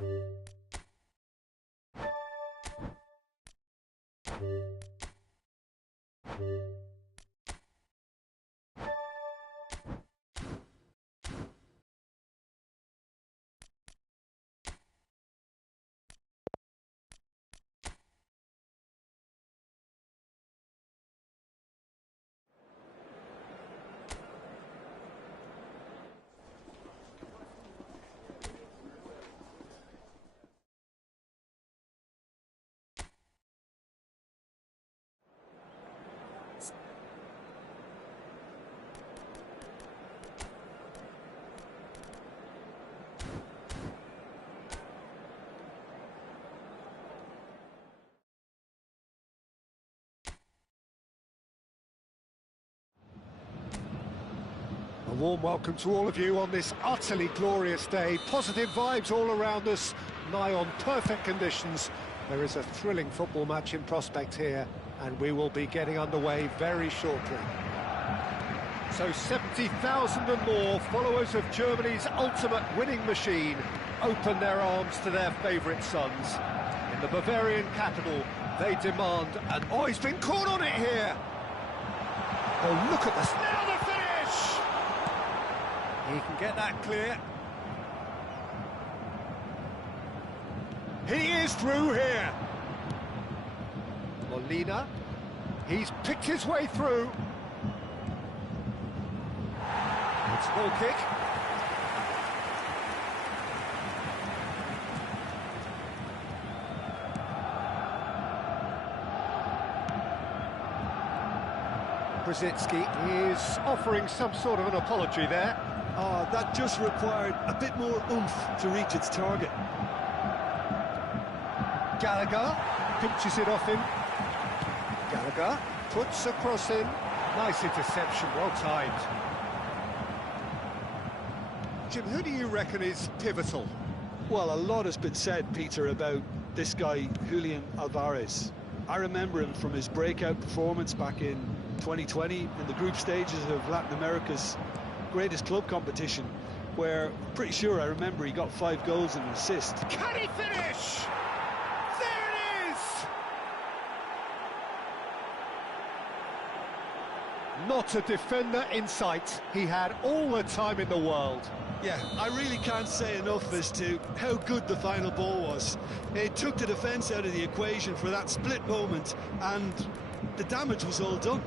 A warm welcome to all of you on this utterly glorious day. Positive vibes all around us, nigh on perfect conditions. There is a thrilling football match in prospect here, and we will be getting underway very shortly. So 70,000 and more followers of Germany's ultimate winning machine open their arms to their favourite sons. In the Bavarian capital, they demand an... Oh, he's been caught on it here! Oh, look at this. Now the finish! He can get that clear. He is through here. Molina. He's picked his way through. It's a goal kick. Brzezinski is offering some sort of an apology there. That just required a bit more oomph to reach its target. Gallagher pinches it off him. Gallagher puts a cross in. Nice interception, well timed. Jim, who do you reckon is pivotal? Well, a lot has been said, Peter, about this guy, Julian Alvarez. I remember him from his breakout performance back in 2020 in the group stages of Latin America's greatest club competition, where pretty sure I remember he got 5 goals and an assist. Can he finish? There it is! Not a defender in sight. He had all the time in the world. Yeah, I really can't say enough as to how good the final ball was. It took the defence out of the equation for that split moment, and the damage was all done.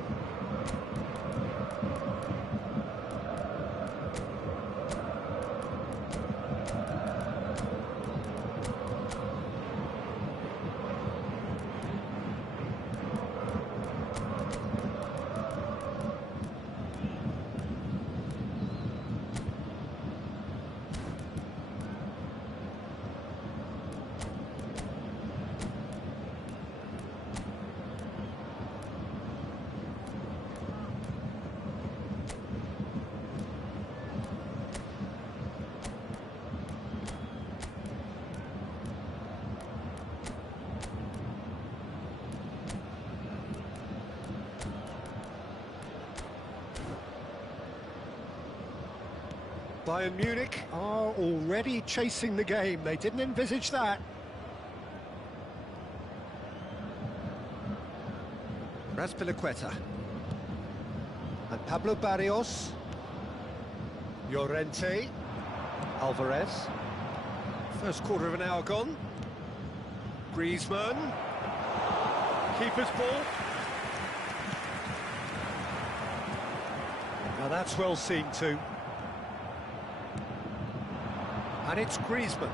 Bayern Munich are already chasing the game. They didn't envisage that. Razpilicueta. And Pablo Barrios. Llorente. Alvarez. First quarter of an hour gone. Griezmann. Keeper's ball. Now that's well seen too. And it's Griezmann.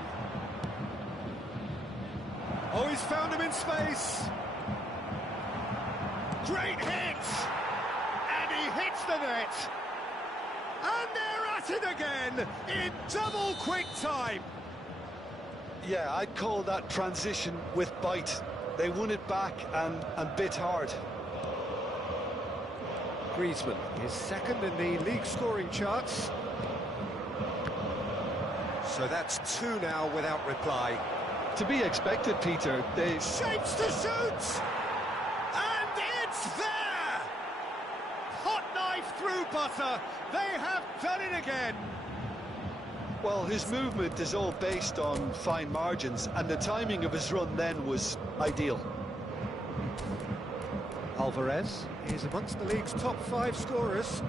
Oh, he's found him in space. Great hit! And he hits the net. And they're at it again in double quick time. Yeah, I'd call that transition with bite. They won it back and bit hard. Griezmann is second in the league scoring charts. So that's 2 now without reply. To be expected, Peter. They shapes to shoot! And it's there! Hot knife through butter. They have done it again. Well, his movement is all based on fine margins, and the timing of his run then was ideal. Alvarez is amongst the league's top 5 scorers.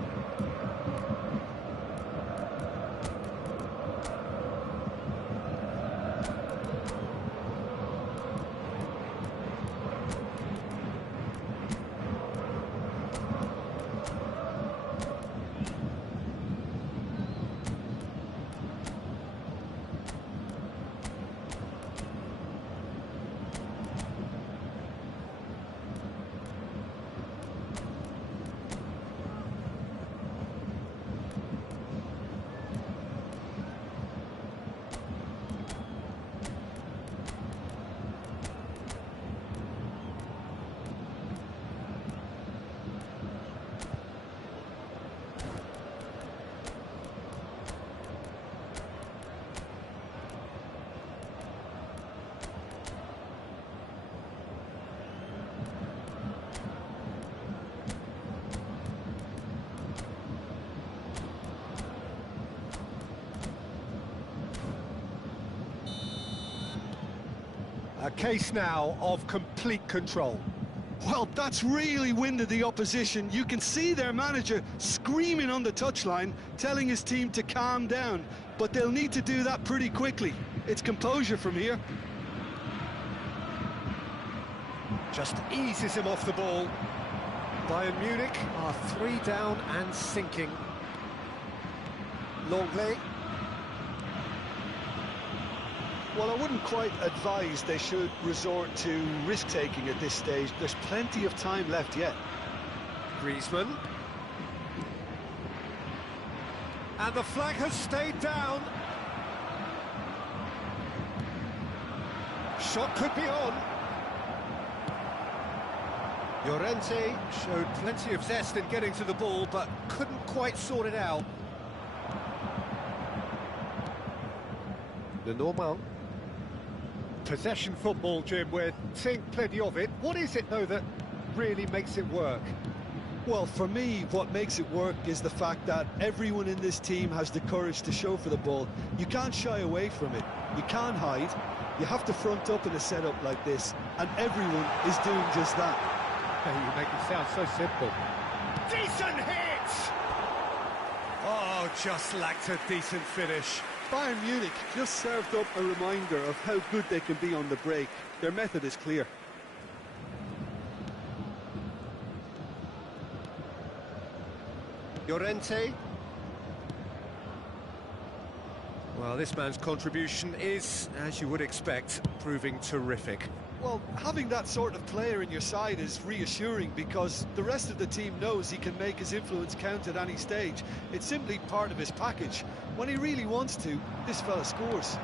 A case now of complete control. Well, that's really winded the opposition. You can see their manager screaming on the touchline, telling his team to calm down. But they'll need to do that pretty quickly. It's composure from here. Just eases him off the ball. Bayern Munich are 3 down and sinking. Longley. Well, I wouldn't quite advise they should resort to risk-taking at this stage. There's plenty of time left yet. Griezmann. And the flag has stayed down. Shot could be on. Llorente showed plenty of zest in getting to the ball, but couldn't quite sort it out. Lenormand. Possession football, Jim, we're seeing plenty of it. What is it, though, that really makes it work? Well, for me, what makes it work is the fact that everyone in this team has the courage to show for the ball. You can't shy away from it. You can't hide. You have to front up in a setup like this, and everyone is doing just that. Hey, you make it sound so simple. Decent hit! Oh, just lacked a decent finish. Bayern Munich just served up a reminder of how good they can be on the break. Their method is clear. Llorente. Well, this man's contribution is, as you would expect, proving terrific. Well, having that sort of player in your side is reassuring because the rest of the team knows he can make his influence count at any stage. It's simply part of his package. When he really wants to, this fella scores.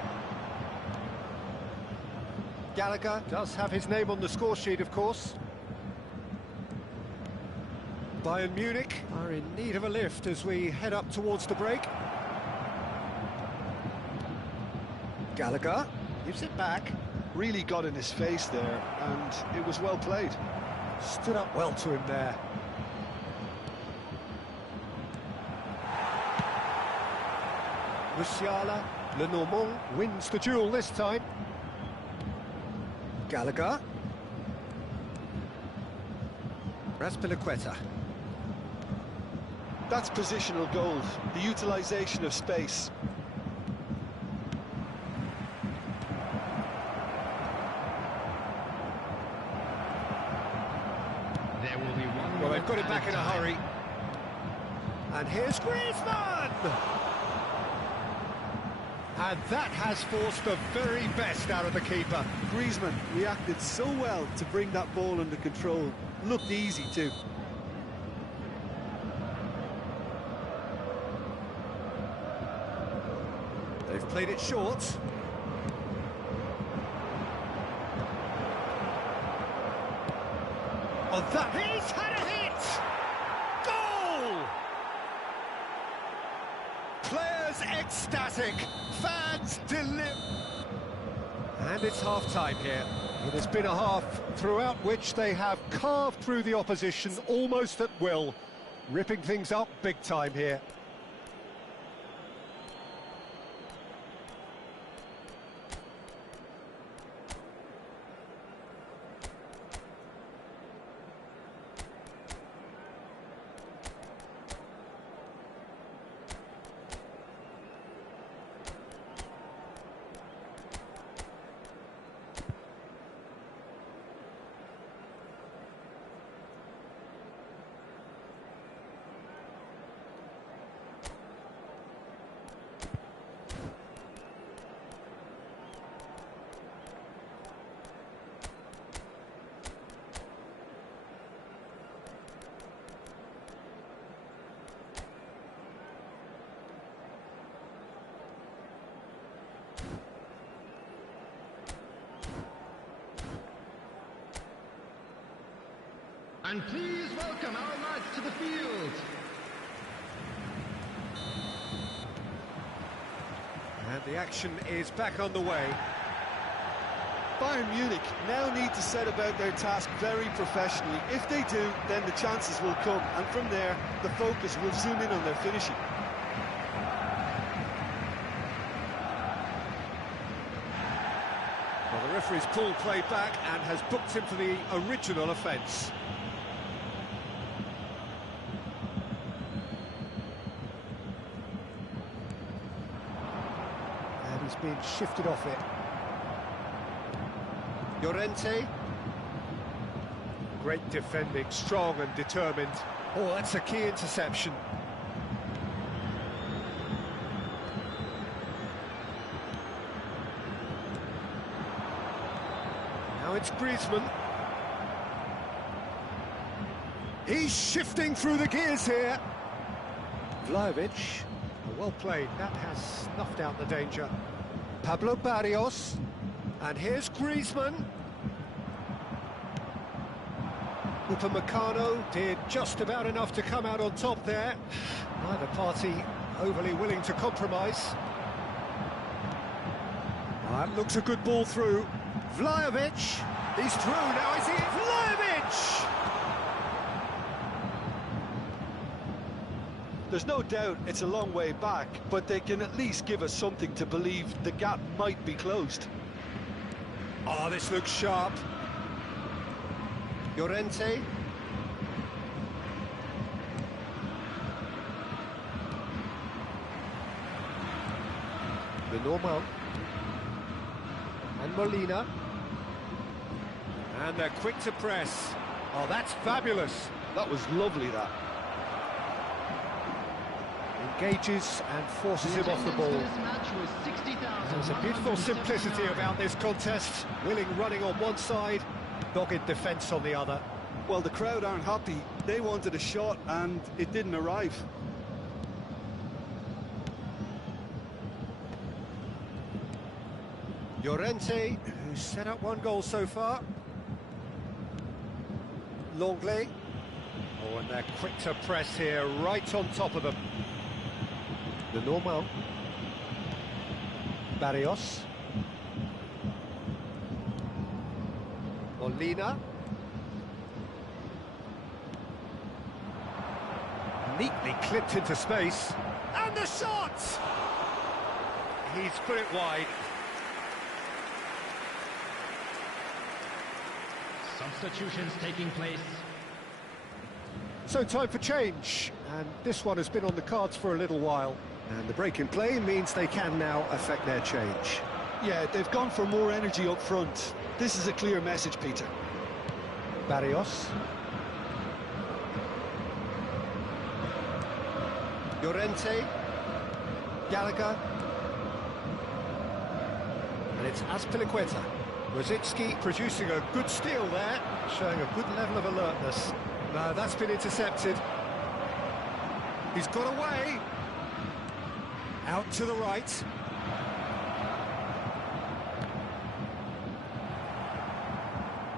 Gallagher does have his name on the score sheet, of course. Bayern Munich are in need of a lift as we head up towards the break. Gallagher gives it back. Really got in his face there, and it was well played. Stood up well to him there. Musiala, Lenormand wins the duel this time. Gallagher. Raspilicueta. That's positional gold, the utilisation of space. There will be one. Well, they've got it back in a hurry. And here's Griezmann! And that has forced the very best out of the keeper. Griezmann reacted so well to bring that ball under control. Looked easy too. They've played it short. On that, he's had a hit! Goal! Players ecstatic, fans deliver. And it's half-time here. It has been a half throughout which they have carved through the opposition almost at will, ripping things up big time here. And please welcome our lads to the field. And the action is back on the way. Bayern Munich now need to set about their task very professionally. If they do, then the chances will come, and from there, the focus will zoom in on their finishing. Well, the referee's pulled play back and has booked him for the original offence. And he's been shifted off it. Llorente. Great defending, strong and determined. Oh, that's a key interception. Now it's Griezmann. He's shifting through the gears here. Vlahovic. Well played. That has snuffed out the danger. Pablo Barrios. And here's Griezmann. Upamecano did just about enough to come out on top there. Neither party overly willing to compromise. That looks a good ball through. Vlahovic. He's through now, is he? Vlahovic! There's no doubt it's a long way back, but they can at least give us something to believe the gap might be closed. Oh, this looks sharp. Llorente. Lenormand. And Molina. And they're quick to press. Oh, that's fabulous. That was lovely, that. Engages and forces him off the ball. There's a beautiful simplicity about this contest. Willing running on one side, dogged defence on the other. Well, the crowd aren't happy. They wanted a shot and it didn't arrive. Llorente, who's set up one goal so far. Longley. Oh, and they're quick to press here, right on top of them. Lenormand. Barrios. Molina. Neatly clipped into space. And the shot! He's put it wide. Substitutions taking place. So time for change, and this one has been on the cards for a little while. And the break in play means they can now affect their change. Yeah, they've gone for more energy up front. This is a clear message, Peter. Barrios. Llorente. Gallagher. And it's Azpilicueta. Rosicki producing a good steal there, showing a good level of alertness. No, that's been intercepted. He's got away. Out to the right.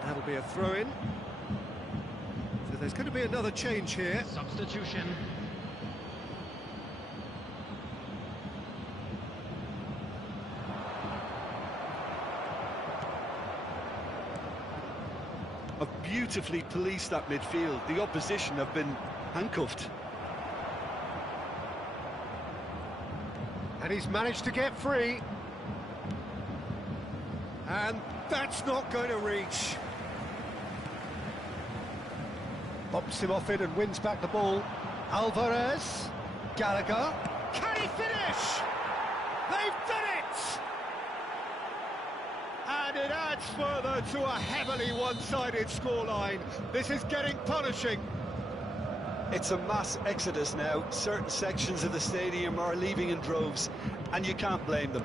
That'll be a throw-in. So there's going to be another change here. Substitution. Have beautifully policed that midfield. The opposition have been handcuffed. And he's managed to get free. And that's not going to reach. Bumps him off it and wins back the ball. Alvarez. Gallagher. Can he finish? They've done it! And it adds further to a heavily one-sided scoreline. This is getting punishing. It's a mass exodus now. Certain sections of the stadium are leaving in droves, and you can't blame them.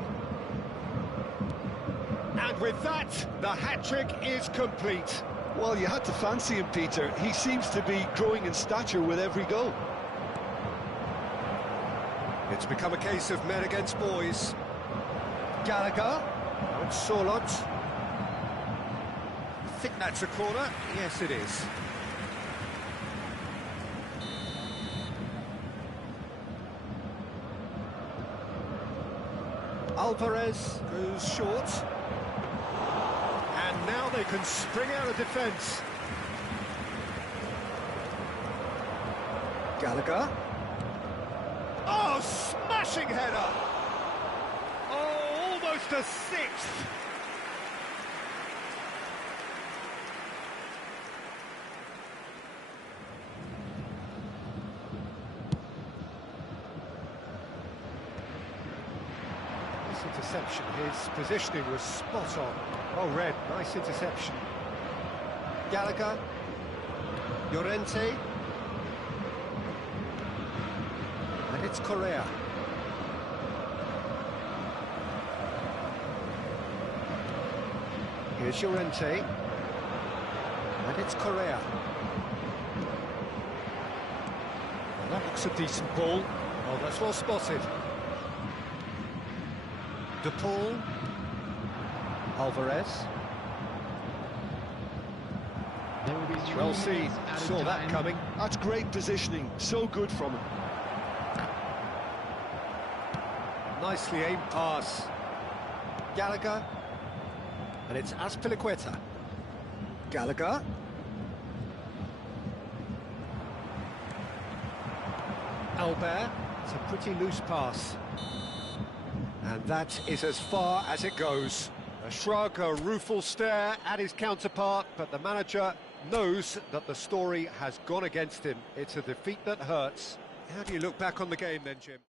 And with that, the hat-trick is complete. Well, you had to fancy him, Peter. He seems to be growing in stature with every goal. It's become a case of men against boys. Gallagher. And Solot. I think that's a corner. Yes, it is. Alvarez goes short. And now they can spring out of defence. Gallagher. Oh, smashing header! Oh, almost a sixth! This interception, his positioning was spot on. Oh, Red, nice interception. Gallagher. Llorente. And it's Correa. Here's Llorente. And it's Correa. Well, that looks a decent ball. Oh, that's well spotted. De Paul. Alvarez. There will be 3 Well seen, minutes added saw that time. coming. That's great positioning, so good from him. Nicely aimed pass. Gallagher. And it's Azpilicueta. Gallagher. Albert. It's a pretty loose pass. And that is as far as it goes. A shrug, a rueful stare at his counterpart, but the manager knows that the story has gone against him. It's a defeat that hurts. How do you look back on the game then, Jim?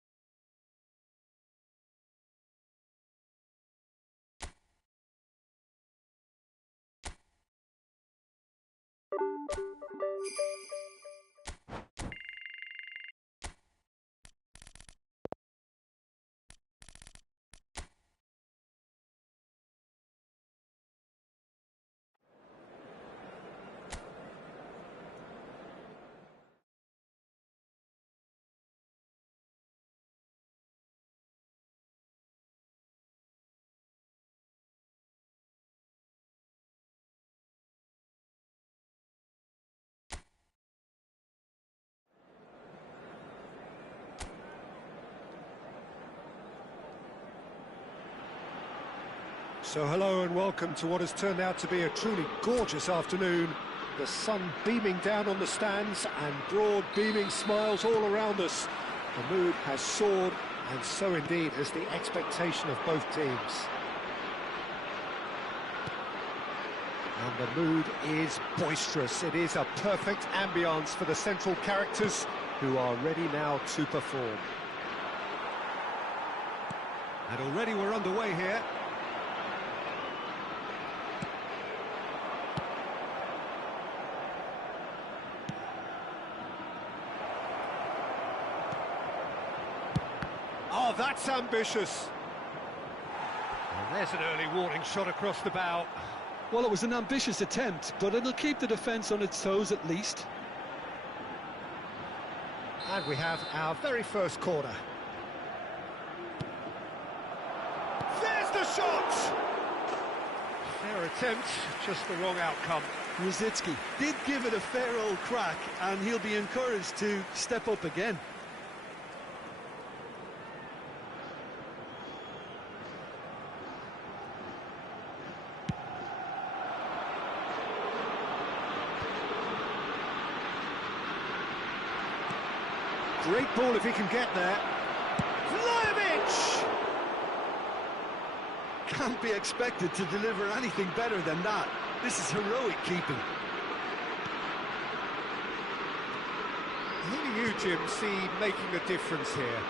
So hello and welcome to what has turned out to be a truly gorgeous afternoon. The sun beaming down on the stands and broad beaming smiles all around us. The mood has soared, and so indeed has the expectation of both teams. And the mood is boisterous. It is a perfect ambience for the central characters who are ready now to perform. And already we're underway here. Oh, that's ambitious. And there's an early warning shot across the bow. Well, it was an ambitious attempt, but it'll keep the defence on its toes at least. And we have our very first corner. There's the shot! Fair attempt, just the wrong outcome. Rosicki did give it a fair old crack, and he'll be encouraged to step up again. Great ball if he can get there. Vlahovic! Can't be expected to deliver anything better than that. This is heroic keeping. Who do you, Jim, see making a difference here?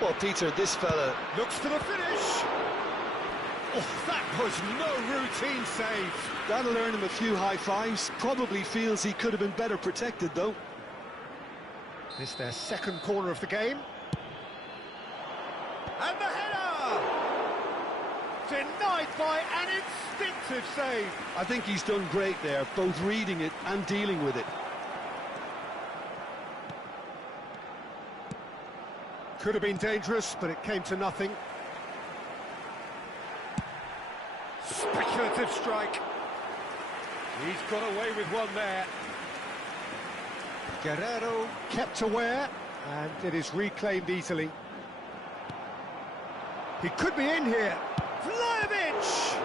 Well, Peter, this fella... Looks to the finish! Oh, that was no routine save. That'll earn him a few high fives. Probably feels he could have been better protected, though. This their second corner of the game. And the header! Denied by an instinctive save. I think he's done great there, both reading it and dealing with it. Could have been dangerous, but it came to nothing. Speculative strike. He's got away with one there. Guerrero kept aware, and it is reclaimed easily. He could be in here. Vlahovic!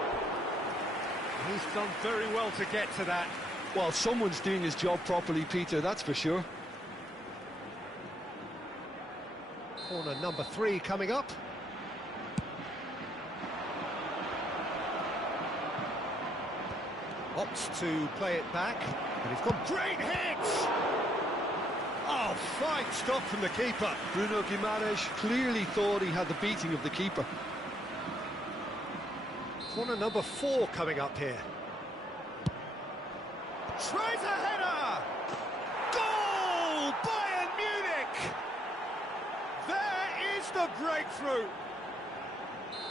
He's done very well to get to that. Well, someone's doing his job properly, Peter, that's for sure. Corner number 3 coming up. Opts to play it back, and he's got great hits! Oh, fine stop from the keeper. Bruno Guimaraes clearly thought he had the beating of the keeper. Corner number 4 coming up here. Tries a header! Goal! Bayern Munich! There is the breakthrough!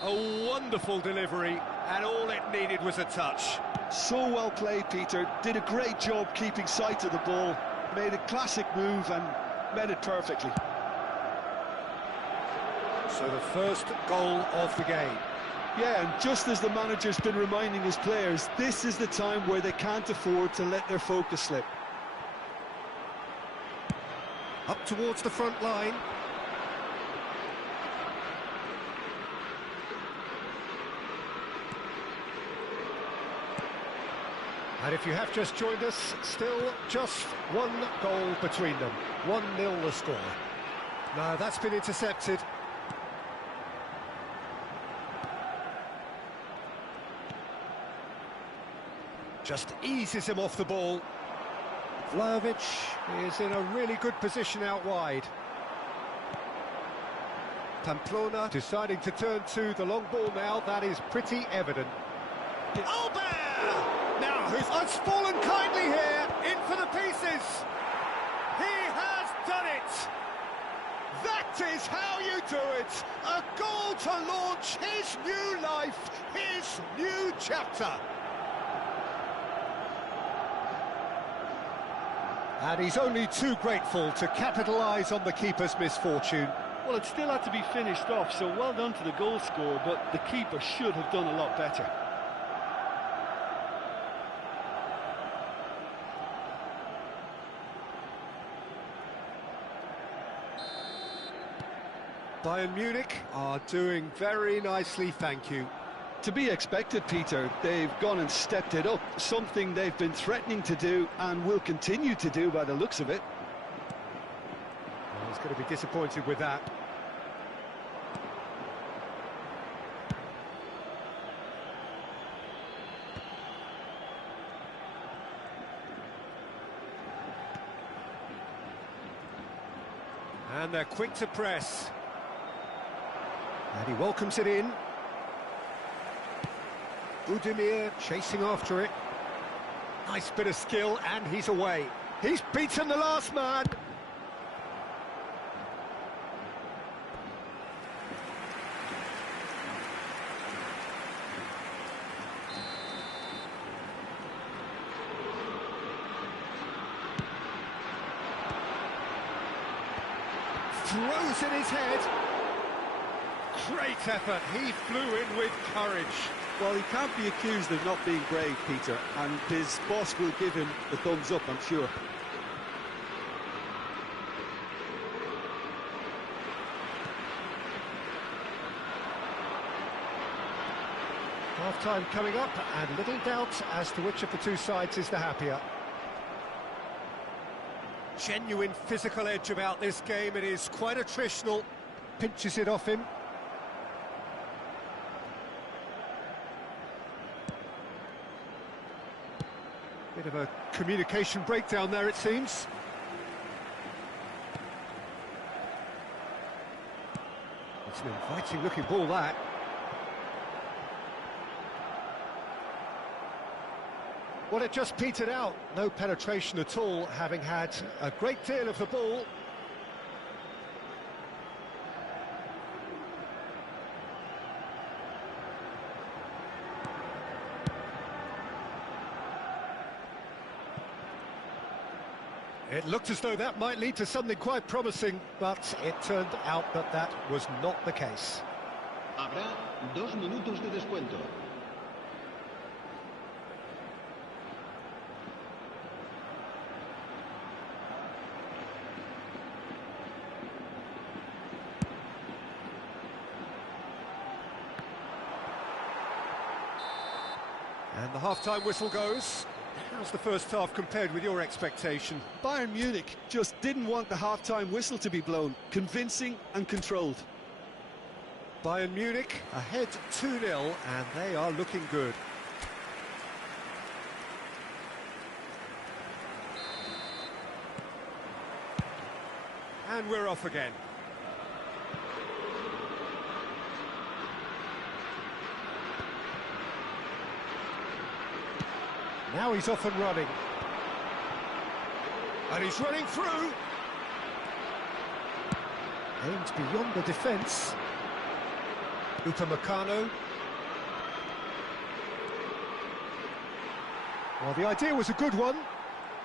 A wonderful delivery, and all it needed was a touch. So well played, Peter. Did a great job keeping sight of the ball. Made a classic move and met it perfectly. So the first goal of the game. Yeah, and just as the manager's been reminding his players, this is the time where they can't afford to let their focus slip. Up towards the front line. And if you have just joined us, still just one goal between them. 1-0 the score. Now that's been intercepted. Just eases him off the ball. Vlahovic is in a really good position out wide. Pamplona deciding to turn to the long ball now. That is pretty evident. Albert! Now, who's fallen kindly here, in for the pieces. He has done it. That is how you do it. A goal to launch his new life, his new chapter. And he's only too grateful to capitalise on the keeper's misfortune. Well, it still had to be finished off, so well done to the goal scorer, but the keeper should have done a lot better. Bayern Munich are doing very nicely, thank you. To be expected, Peter. They've gone and stepped it up, something they've been threatening to do and will continue to do by the looks of it. Well, he's going to be disappointed with that. And they're quick to press. And he welcomes it in. Budimir chasing after it. Nice bit of skill, and he's away. He's beaten the last man. Throws in his head. Great effort. He flew in with courage. Well, he can't be accused of not being brave, Peter, and his boss will give him the thumbs up, I'm sure. Half-time coming up, and little doubt as to which of the two sides is the happier. Genuine physical edge about this game. It is quite attritional. Pinches it off him. Bit of a communication breakdown there, it seems. It's an inviting-looking ball, that. Well, it just petered out. No penetration at all, having had a great deal of the ball. It looked as though that might lead to something quite promising, but it turned out that that was not the case. Habrá 2 minutos de descuento. And the half-time whistle goes. How's the first half compared with your expectation? Bayern Munich just didn't want the half-time whistle to be blown. Convincing and controlled. Bayern Munich ahead 2-0, and they are looking good. And we're off again. Now he's off and running. And he's running through. Aimed beyond the defence. Upamecano. Well, the idea was a good one.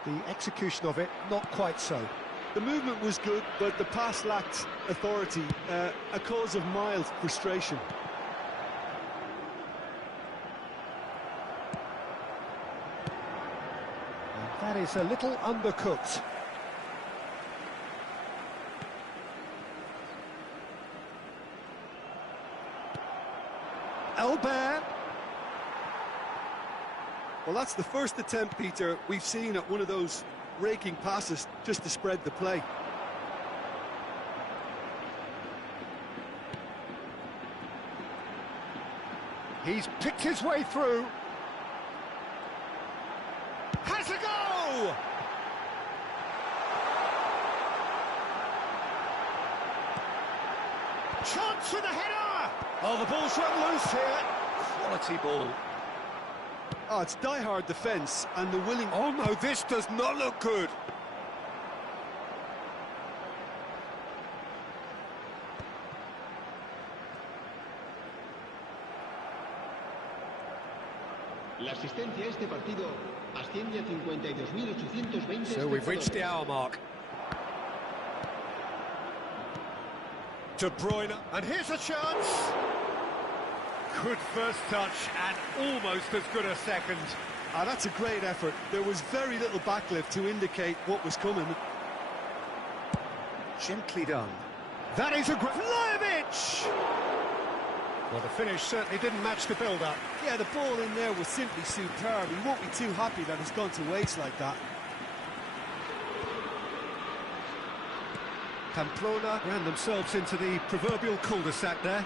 The execution of it, not quite so. The movement was good, but the pass lacked authority, a cause of mild frustration. And that is a little undercooked. Albert. Well, that's the first attempt, Peter, we've seen at one of those raking passes just to spread the play. He's picked his way through. Has a go! Chance with the header! Oh, the ball's run loose here. Quality ball. Oh, it's die-hard defence and the willing... Oh no, this does not look good. La asistencia a este partido asciende a 52.820. So we've reached the hour mark. De Bruyne, and here's a chance. Good first touch and almost as good a second. Ah, that's a great effort. There was very little backlift to indicate what was coming. Gently done. That is a great... Vlahovic! Well, the finish certainly didn't match the build-up. Yeah, the ball in there was simply superb. He won't be too happy that it's gone to waste like that. Pamplona ran themselves into the proverbial cul-de-sac there.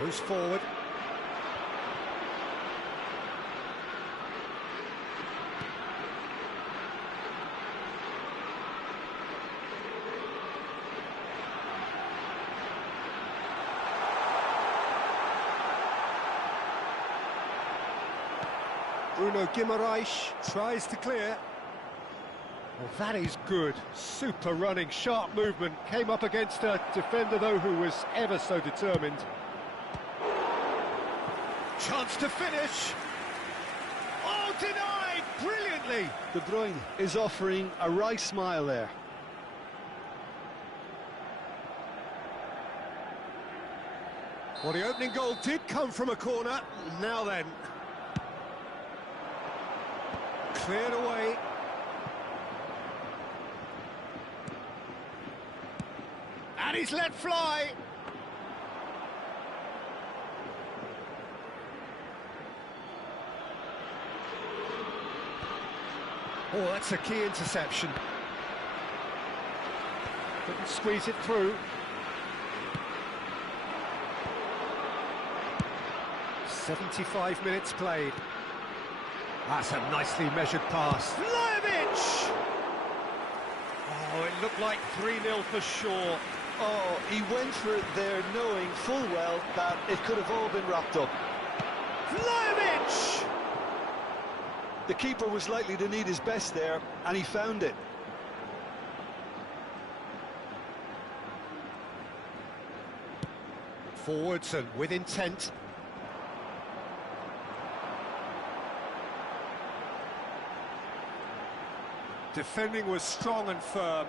Goes forward. Bruno Guimaraes tries to clear. Well, that is good. Super running, sharp movement. Came up against a defender, though, who was ever so determined. Chance to finish. Oh, denied brilliantly. De Bruyne is offering a wry smile there. Well, the opening goal did come from a corner. Now then. Cleared away. And he's let fly. Oh, that's a key interception. Couldn't squeeze it through. 75 minutes played. That's a nicely measured pass. Vlahovic! Oh, it looked like 3-0 for sure. Oh, he went for it there knowing full well that it could have all been wrapped up. Vlahovic! The keeper was likely to need his best there, and he found it. Forwards and with intent. Defending was strong and firm.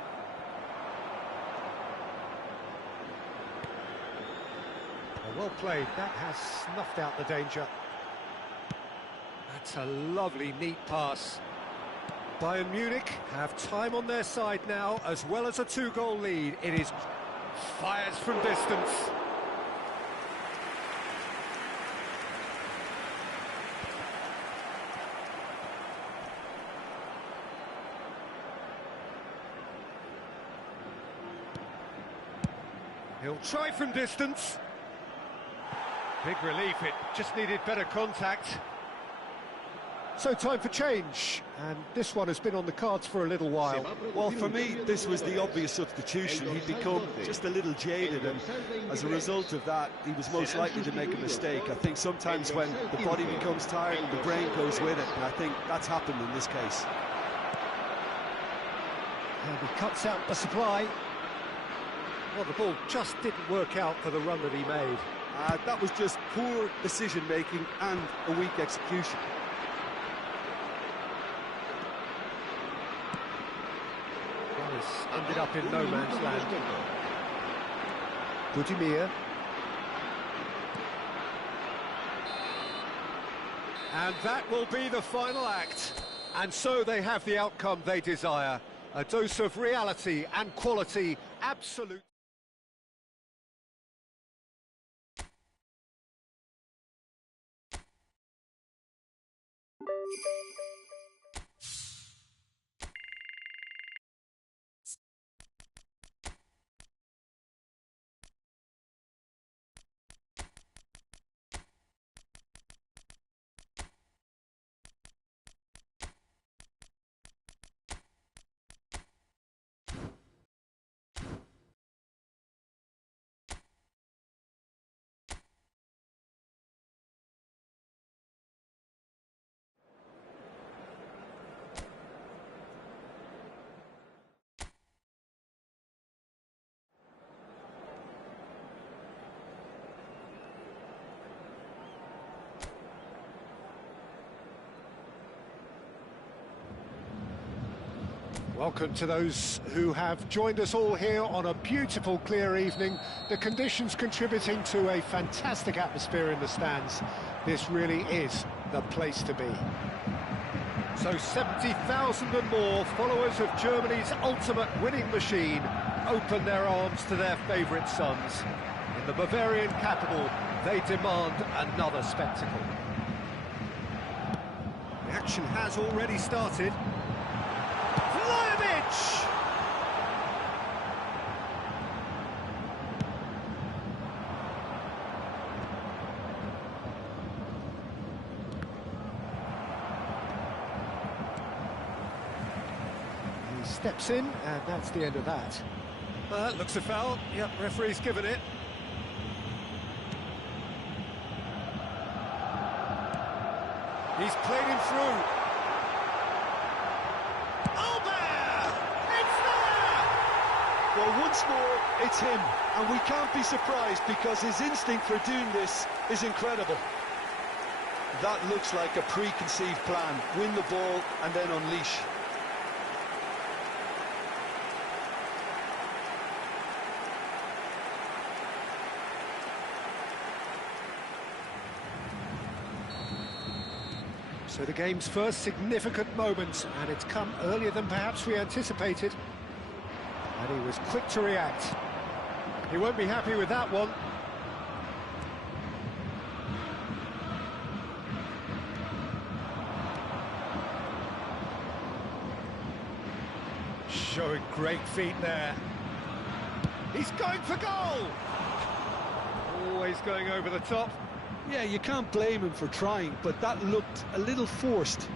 Well played. That has snuffed out the danger. That's a lovely, neat pass. Bayern Munich have time on their side now, as well as a 2-goal lead. It is fires from distance. He'll try from distance. Big relief, it just needed better contact. So time for change, and this one has been on the cards for a little while. Well, for me, this was the obvious substitution. He'd become just a little jaded, and as a result of that, he was most likely to make a mistake. I think sometimes when the body becomes tired, the brain goes with it, and I think that's happened in this case. And he cuts out the supply. Well, the ball just didn't work out for the run that he made. That was just poor decision-making and a weak execution. Ended up in no man's land. Budimir. And that will be the final act. And so they have the outcome they desire. A dose of reality and quality, absolute. Welcome to those who have joined us all here on a beautiful, clear evening. The conditions contributing to a fantastic atmosphere in the stands. This really is the place to be. So 70,000 and more followers of Germany's ultimate winning machine open their arms to their favourite sons. In the Bavarian capital, they demand another spectacle. The action has already started. He steps in, and that's the end of that. Looks a foul. Yep, referee's given it. He's played him through. Well, once more, it's him, and we can't be surprised because his instinct for doing this is incredible. That looks like a preconceived plan. Win the ball and then unleash. So the game's first significant moment, and it's come earlier than perhaps we anticipated. And he was quick to react. He won't be happy with that one. Showing great feet there. He's going for goal! Always going over the top. Yeah, you can't blame him for trying, but that looked a little forced.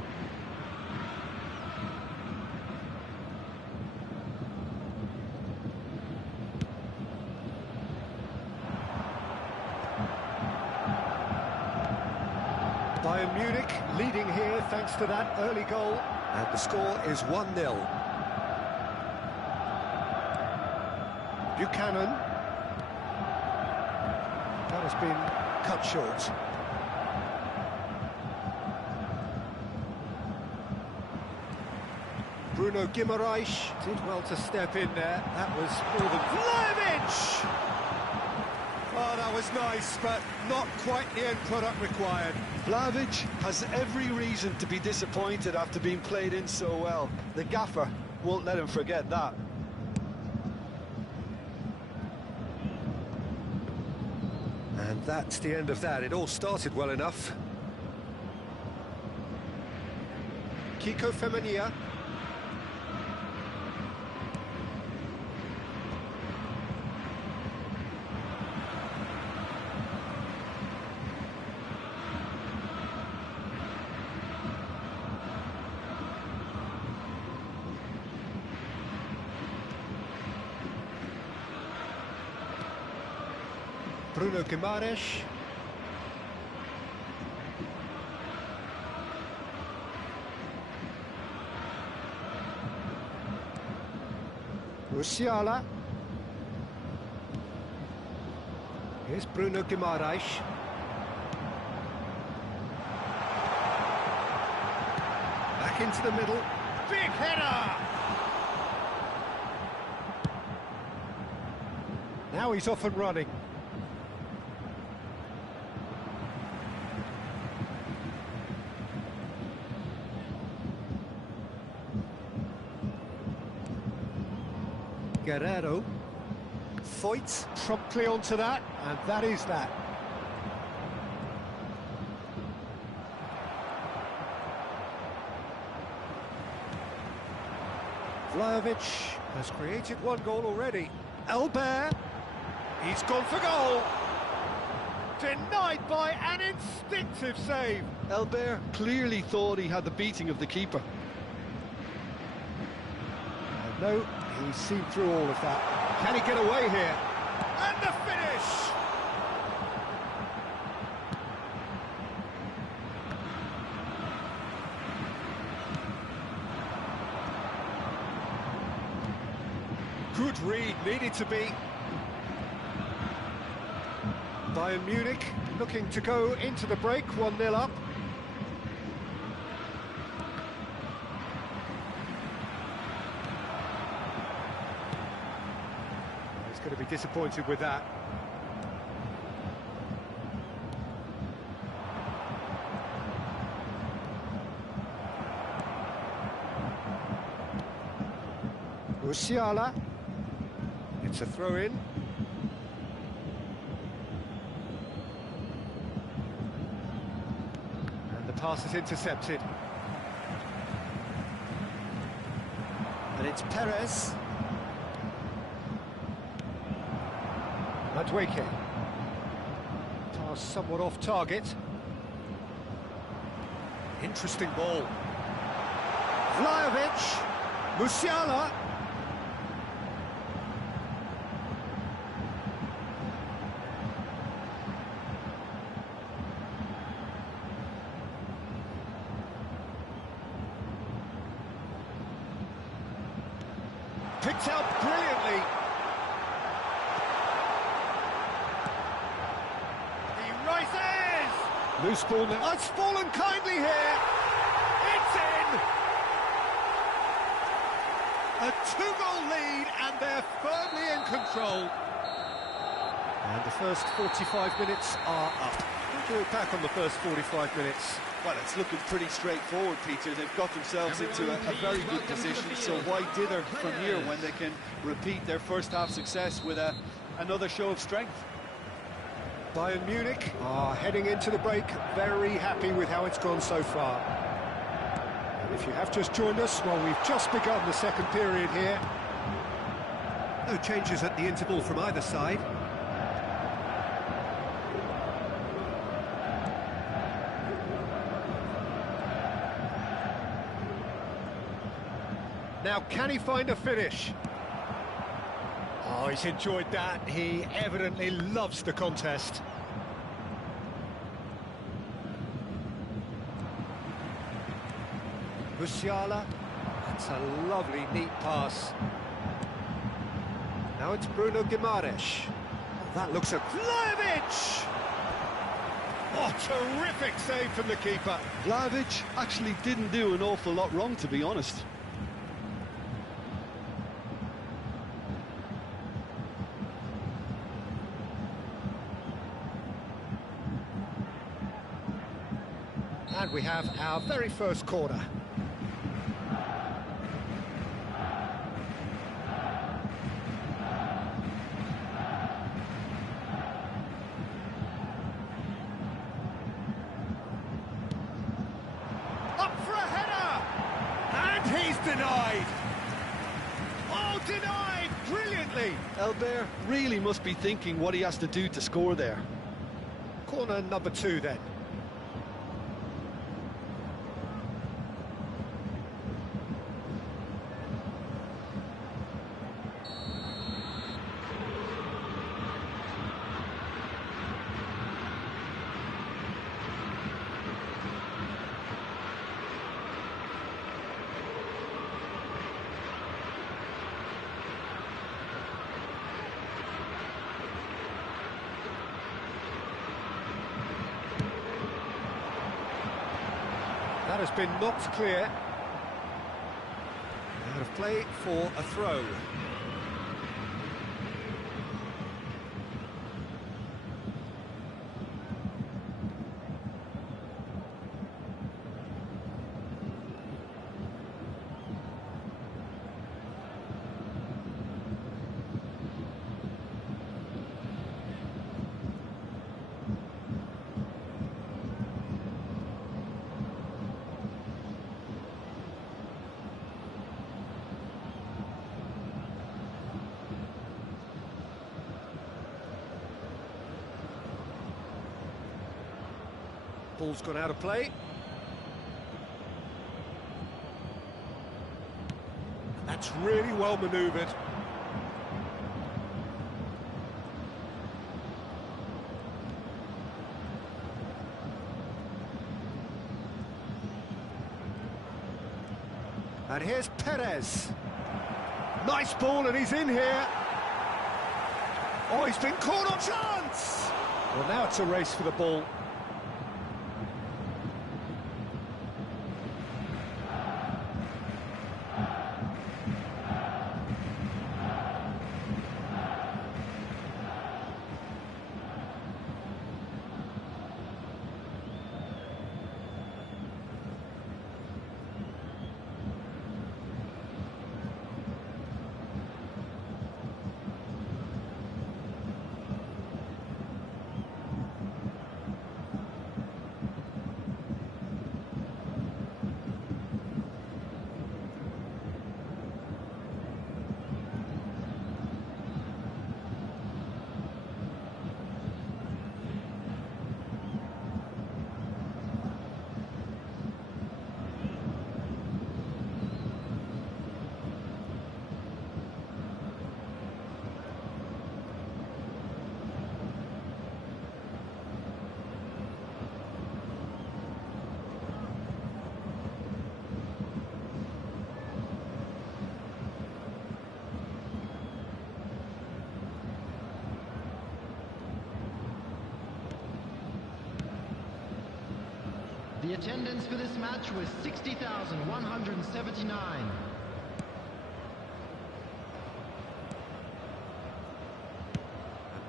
Bayern Munich leading here thanks to that early goal. And the score is 1-0. Buchanan. That has been cut short. Bruno Guimaraes did well to step in there. That was more than... Vlahovic! Oh, that was nice, but not quite the end product required. Vlahovic has every reason to be disappointed after being played in so well. The gaffer won't let him forget that. And that's the end of that. It all started well enough. Kiko Femenia. Bruno Guimaraes. Musiala. Here's Bruno Guimaraes. Back into the middle. Big header! Now he's off and running. Guerrero. Foyt promptly onto that, and that is that. Vlahovic has created one goal already. Elbert, he's gone for goal. Denied by an instinctive save. Elbert clearly thought he had the beating of the keeper. No, he's seen through all of that. Can he get away here? And the finish! Good read, needed to be. Bayern Munich looking to go into the break, 1-0 up. He's going to be disappointed with that. Musiala. It's a throw-in. And the pass is intercepted. And it's Perez. Madueke. Pass somewhat off target. Interesting ball. Vlahovic. Musiala. Picked out brilliantly. He rises! Loose ball now. It's fallen kindly here. It's in! A two-goal lead, and they're firmly in control. And the first 45 minutes are up. We'll do it back on the first 45 minutes. Well, it's looking pretty straightforward, Peter. They've got themselves into a very good position, so why dither from here when they can repeat their first-half success with another show of strength? Bayern Munich are heading into the break very happy with how it's gone so far. And if you have just joined us, well, we've just begun the second period here. No changes at the interval from either side. Now, can he find a finish? Oh, he's enjoyed that. He evidently loves the contest. Musiala. That's a lovely, neat pass. Now it's Bruno Guimaraes. Oh, that looks a... Vlahovic! Oh, terrific save from the keeper. Vlahovic actually didn't do an awful lot wrong, to be honest. And we have our very first corner. Up for a header! And he's denied! Oh, denied brilliantly! Elbert really must be thinking what he has to do to score there. Corner number 2 then. has been knocked clear. Out of play for a throw. Ball's gone out of play. That's really well manoeuvred. And here's Perez. Nice ball, and he's in here. Oh, he's been caught on chance! Well, now it's a race for the ball. The attendance for this match was 60,179.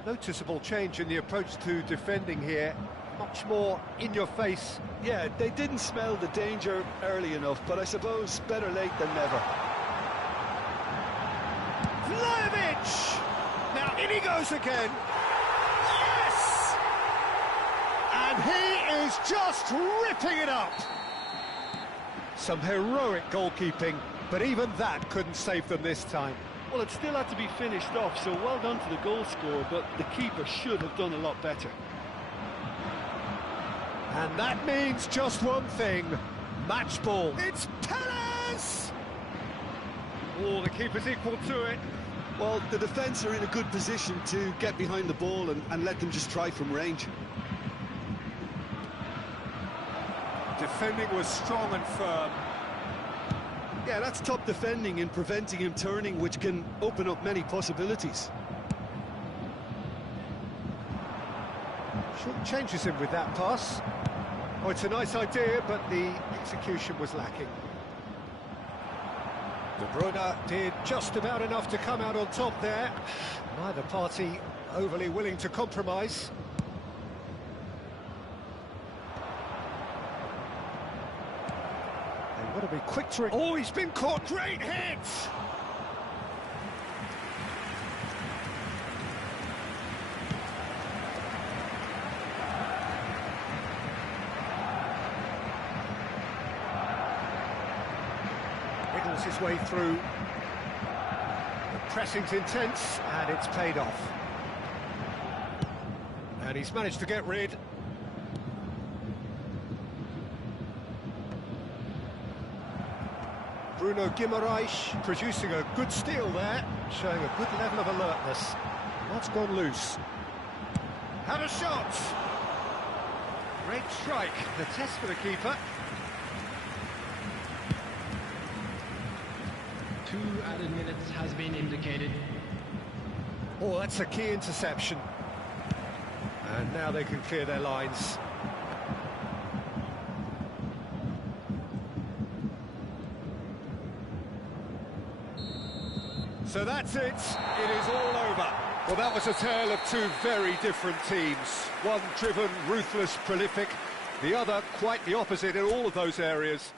Noticeable change in the approach to defending here. Much more in your face. Yeah, they didn't smell the danger early enough, but I suppose better late than never. Vlahovic! Now in he goes again. Yes! And he is just ripping it up. Some heroic goalkeeping, but even that couldn't save them this time. Well, it still had to be finished off, so well done to the goal scorer, but the keeper should have done a lot better. And that means just one thing, match ball. It's Perez! Oh, the keeper's equal to it. Well, the defence are in a good position to get behind the ball and let them just try from range. Defending was strong and firm. Yeah, that's top defending in preventing him turning, which can open up many possibilities. Short changes him with that pass. Oh, it's a nice idea, but the execution was lacking. De Bruyne did just about enough to come out on top there. Neither party overly willing to compromise. They want to be quick to... Oh, he's been caught! Great hit! Wiggles his way through. The pressing's intense, and it's paid off. And he's managed to get rid. Bruno Guimaraes producing a good steal there, showing a good level of alertness. That's gone loose. Had a shot! Great strike, the test for the keeper. 2 added minutes has been indicated. Oh, that's a key interception. And now they can clear their lines. So that's it. It is all over. Well, that was a tale of two very different teams. One driven, ruthless, prolific. The other quite the opposite in all of those areas.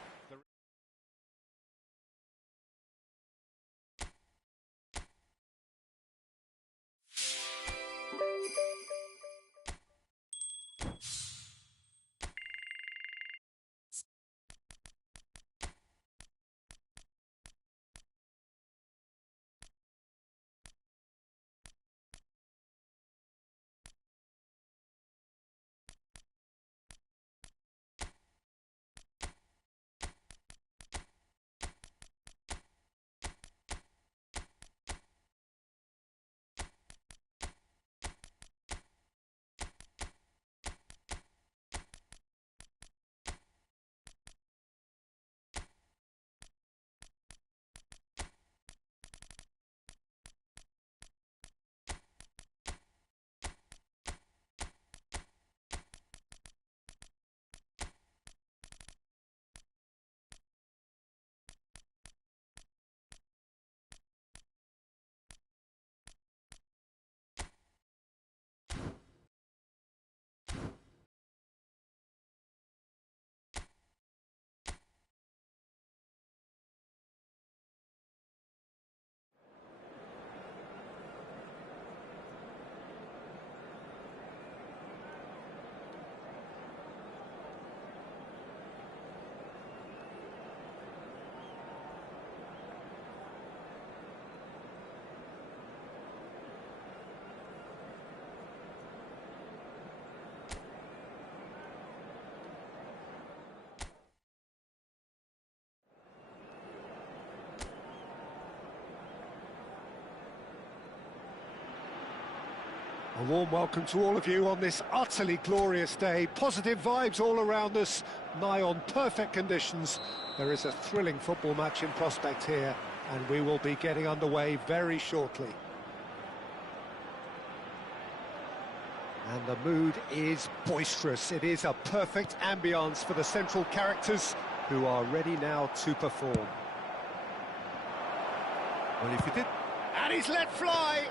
A warm welcome to all of you on this utterly glorious day. Positive vibes all around us, nigh on perfect conditions. There is a thrilling football match in prospect here, and we will be getting underway very shortly. And the mood is boisterous. It is a perfect ambience for the central characters who are ready now to perform. Well, if you did... And he's let fly!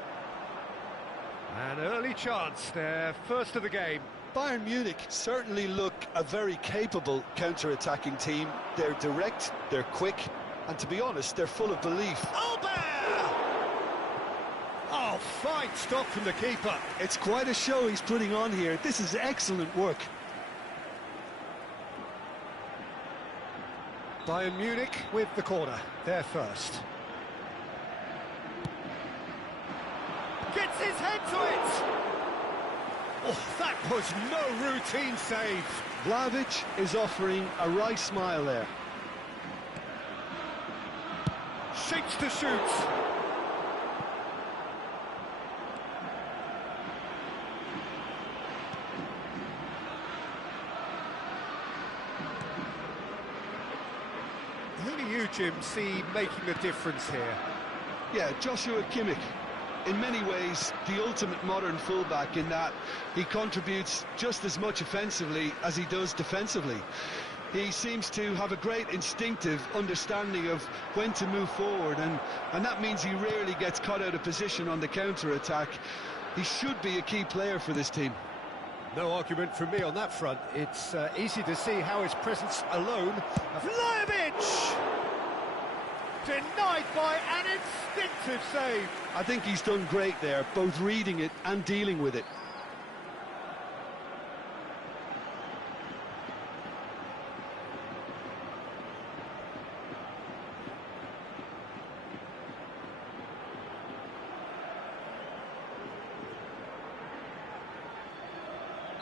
An early chance, their first of the game. Bayern Munich certainly look a very capable counter-attacking team. They're direct, they're quick, and to be honest, they're full of belief. Albert! Oh, fine stop from the keeper. It's quite a show he's putting on here. This is excellent work. Bayern Munich with the corner, their first. Gets his head to it! Oh, that was no routine save. Vlahovic is offering a wry smile there. Shapes to shoot. Who do you, Jim, see making a difference here? Yeah, Joshua Kimmich. In many ways, the ultimate modern fullback in that he contributes just as much offensively as he does defensively. He seems to have a great instinctive understanding of when to move forward, and that means he rarely gets caught out of position on the counter-attack. He should be a key player for this team. No argument from me on that front. It's easy to see how his presence alone... Vlahovic! Denied by an instinctive save. I think he's done great there, both reading it and dealing with it.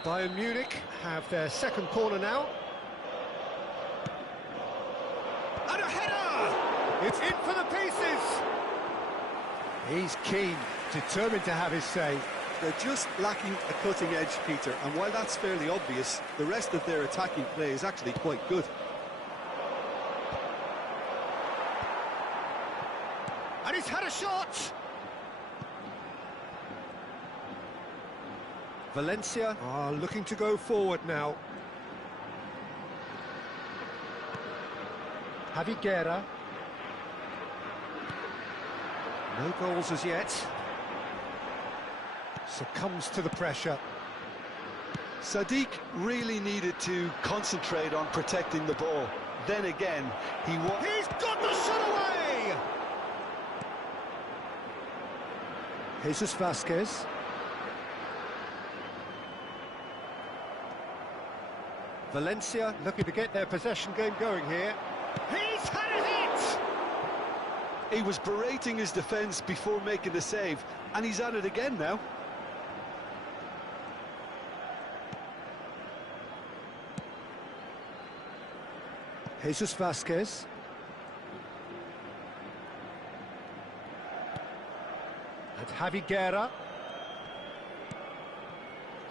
Bayern Munich have their second corner now. And a header! It's in for the pieces! He's keen, determined to have his say. They're just lacking a cutting edge, Peter, and while that's fairly obvious, the rest of their attacking play is actually quite good. And he's had a shot! Valencia are looking to go forward now. Javi Guerra. No goals as yet. Succumbs to the pressure. Sadiq really needed to concentrate on protecting the ball. Then again, He's got the shot away! Jesus Vasquez. Valencia looking to get their possession game going here. He's had it! He was berating his defence before making the save, and he's at it again now. Jesus Vasquez. And Javi Guerra.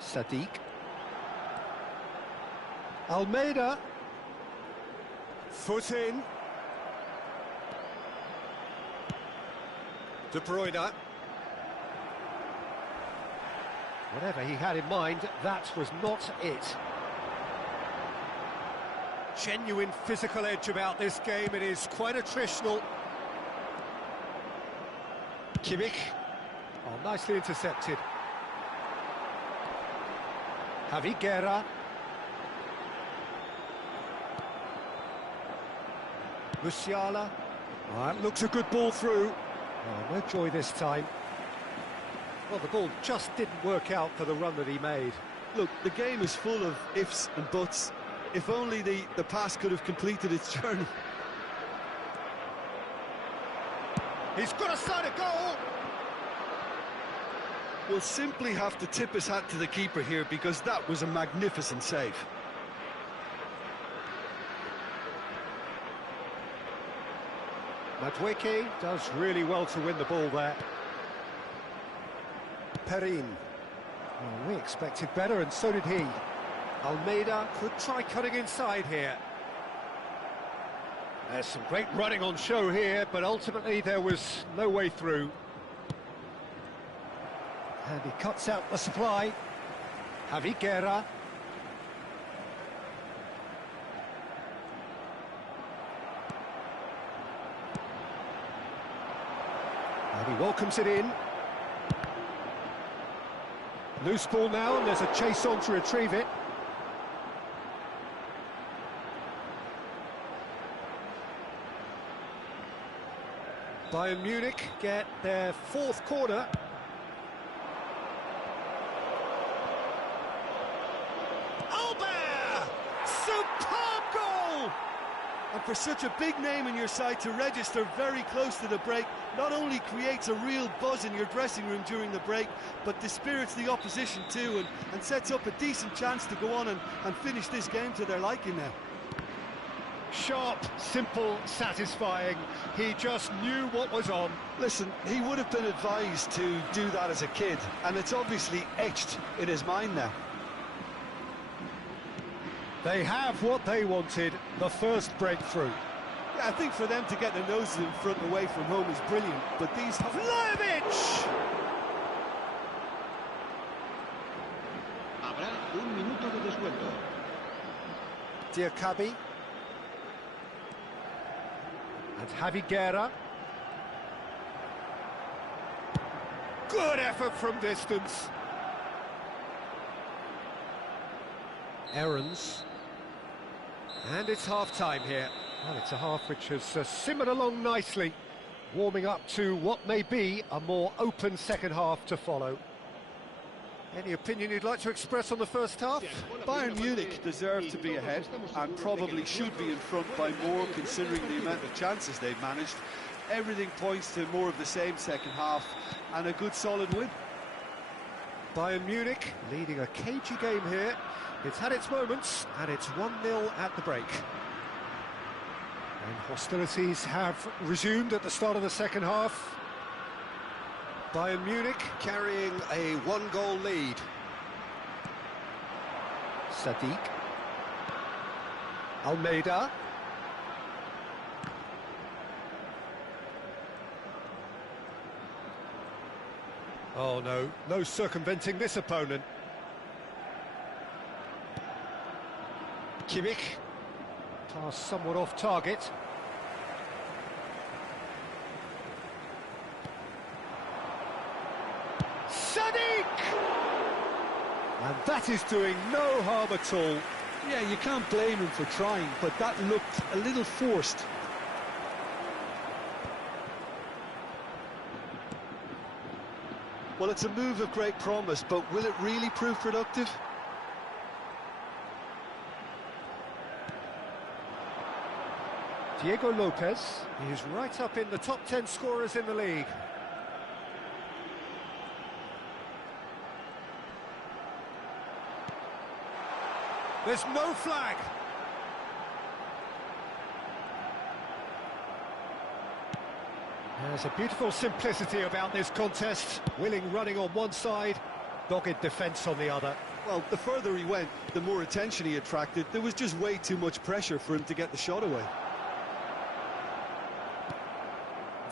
Sadiq. Almeida. Foot in. De Bruyne. Whatever he had in mind, that was not it. Genuine physical edge about this game. It is quite attritional. Kimmich. Oh, nicely intercepted. Javi Guerra. Musiala. Oh, that looks a good ball through. Oh, no joy this time. Well, the ball just didn't work out for the run that he made. Look, the game is full of ifs and buts. If only the pass could have completed its journey. He's got a side of goal! We'll simply have to tip his hat to the keeper here, because that was a magnificent save. Madueke does really well to win the ball there. Perin. Well, we expected better, and so did he. Almeida could try cutting inside here. There's some great running on show here, but ultimately there was no way through. And he cuts out the supply. Javi Guerra. And he welcomes it in. Loose ball now, and there's a chase on to retrieve it. Bayern Munich get their fourth corner. Albert! Superb goal! And for such a big name in your side to register very close to the break, not only creates a real buzz in your dressing room during the break, but dispirits the opposition too, and sets up a decent chance to go on and finish this game to their liking now. Sharp, simple, satisfying. He just knew what was on. Listen, he would have been advised to do that as a kid, and it's obviously etched in his mind now. They have what they wanted, the first breakthrough. Yeah, I think for them to get their noses in front away from home is brilliant, but these... Vlahovic! Habrá un minuto de descuento. Diakabi. And Javi Guerra. Good effort from distance. Aarons. And it's half-time here. Well, it's a half which has simmered along nicely, warming up to what may be a more open second half to follow. Any opinion you'd like to express on the first half? Bayern Munich deserve to be ahead and probably should be in front by more, considering the amount of chances they've managed. Everything points to more of the same second half and a good solid win. Bayern Munich leading a cagey game here. It's had its moments, and it's 1-0 at the break. And hostilities have resumed at the start of the second half. Bayern Munich carrying a one-goal lead. Sadiq. Almeida. Oh no, no circumventing this opponent. Kimmich. Pass somewhat off target. Sadiq! And that is doing no harm at all. Yeah, you can't blame him for trying, but that looked a little forced. Well, it's a move of great promise, but will it really prove productive? Diego Lopez is right up in the top 10 scorers in the league. There's no flag. There's a beautiful simplicity about this contest. Willing running on one side, dogged defence on the other. Well, the further he went, the more attention he attracted. There was just way too much pressure for him to get the shot away.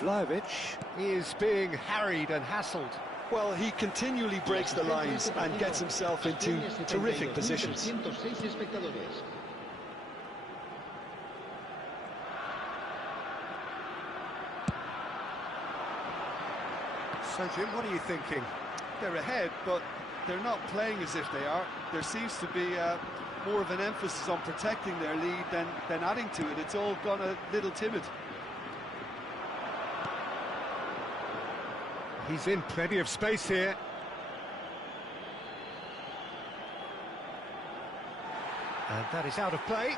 Vlahovic is being harried and hassled. Well, he continually breaks the lines and gets himself into terrific positions. So, Jim, what are you thinking? They're ahead, but they're not playing as if they are. There seems to be more of an emphasis on protecting their lead than adding to it. It's all gone a little timid. He's in plenty of space here. And that is out of play.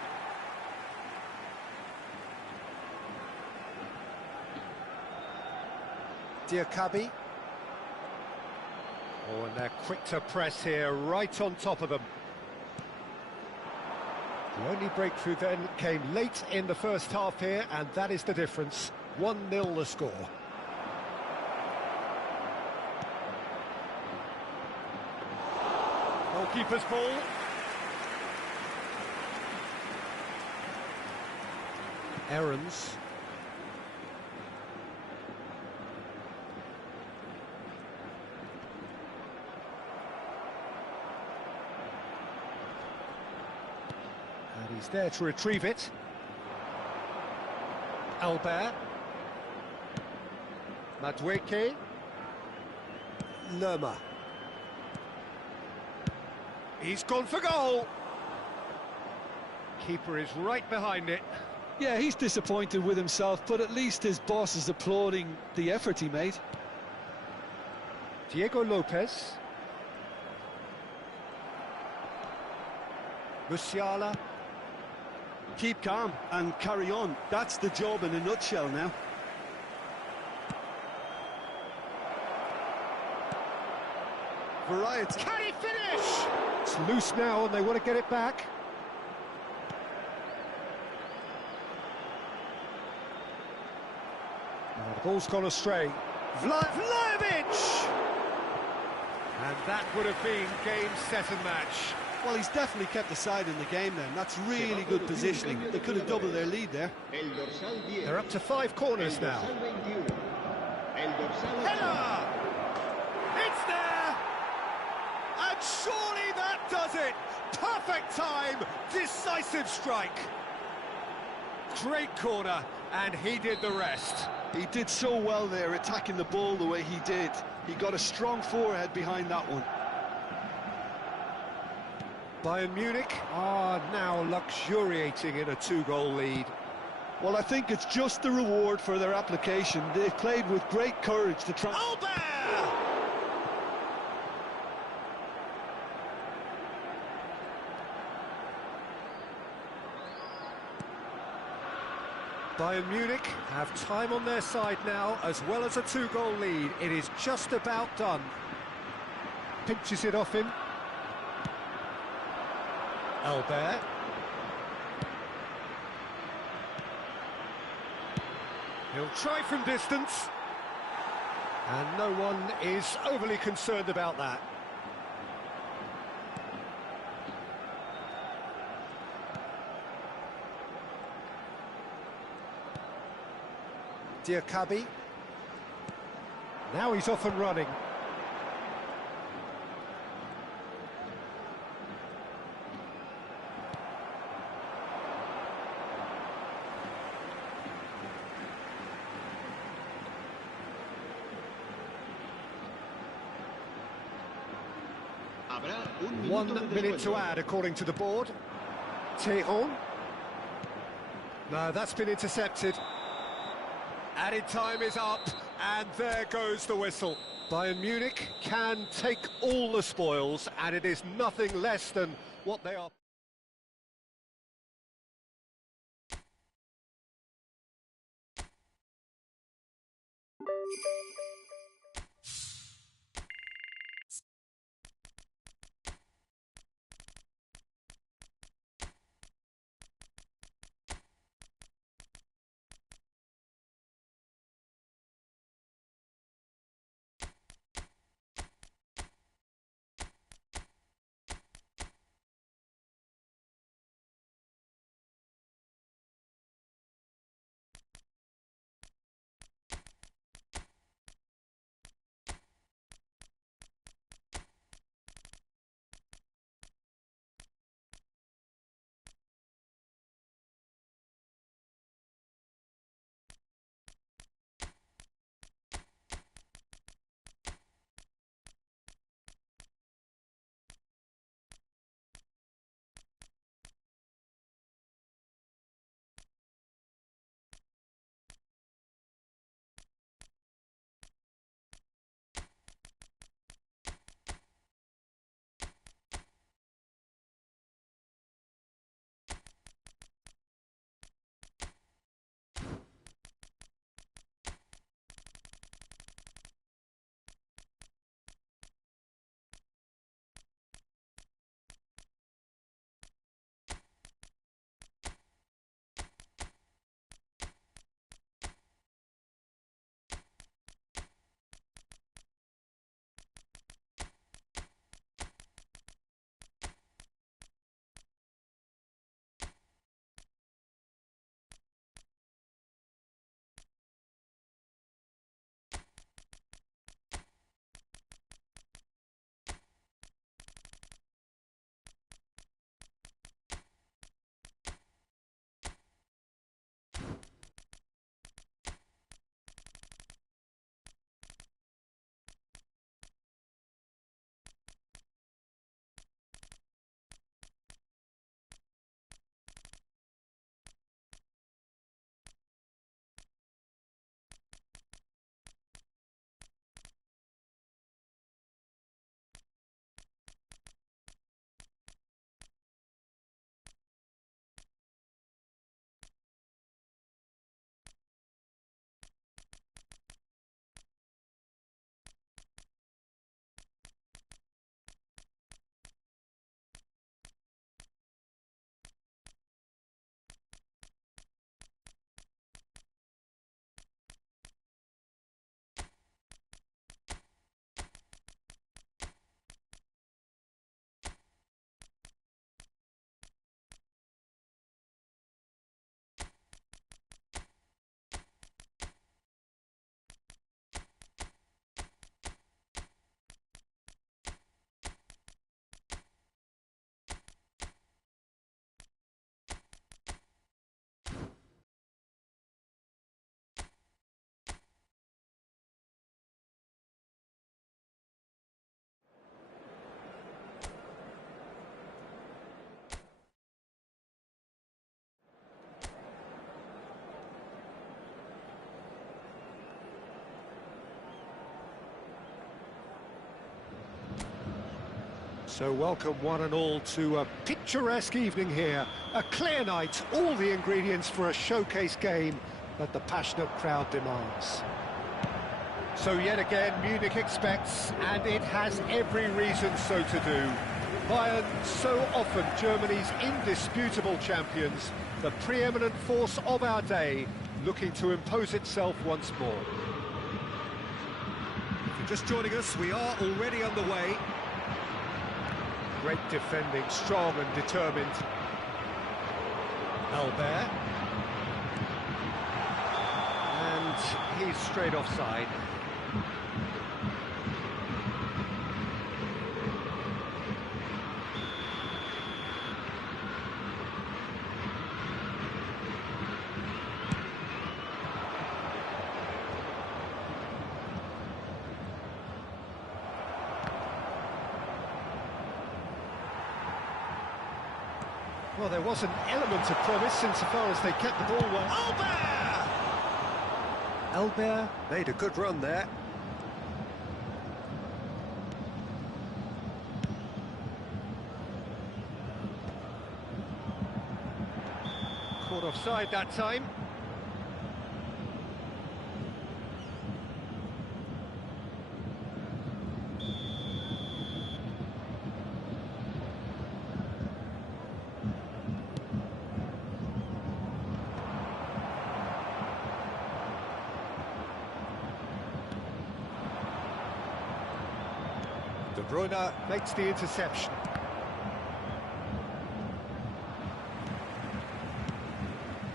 Diakabi. Oh, and they're quick to press here, right on top of them. The only breakthrough then came late in the first half here, and that is the difference. 1-0 the score. Goalkeeper's ball. Aarons. And he's there to retrieve it. Albert. Madueke. Lerma. He's gone for goal. Keeper is right behind it. Yeah, he's disappointed with himself, but at least his boss is applauding the effort he made. Diego Lopez. Musiala. Keep calm and carry on. That's the job in a nutshell now. Variety. Can he finish? It's loose now and they want to get it back. Oh, the ball's gone astray. Vlahovic! And that would have been game, set and match. Well, he's definitely kept the side in the game then. That's really good positioning. They could have doubled their lead there. They're up to 5 corners now. Header! It's there! And surely that does it! Perfect time! Decisive strike! Great corner, and he did the rest. He did so well there, attacking the ball the way he did. He got a strong forehead behind that one. Bayern Munich are now luxuriating in a 2-goal lead. Well, I think it's just the reward for their application. They've played with great courage to try... Albert! Bayern Munich have time on their side now, as well as a 2-goal lead. It is just about done. Pinches it off him. Albert. He'll try from distance. And no one is overly concerned about that. Diakabi. Now he's off and running. Habrá un 1 minuto de minute to descuento. add, according to the board. Tejon. No, that's been intercepted. Added time is up, and there goes the whistle. Bayern Munich can take all the spoils, and it is nothing less than what they are. So welcome one and all to a picturesque evening here. A clear night, all the ingredients for a showcase game that the passionate crowd demands. So yet again, Munich expects, and it has every reason so to do. Bayern, so often Germany's indisputable champions, the preeminent force of our day, looking to impose itself once more. If you're just joining us, we are already underway. Great defending, strong and determined. Albert. And he's straight offside. Well, there was an element of promise insofar as they kept the ball well. Albert made a good run there. Caught offside that time. De Bruyne makes the interception.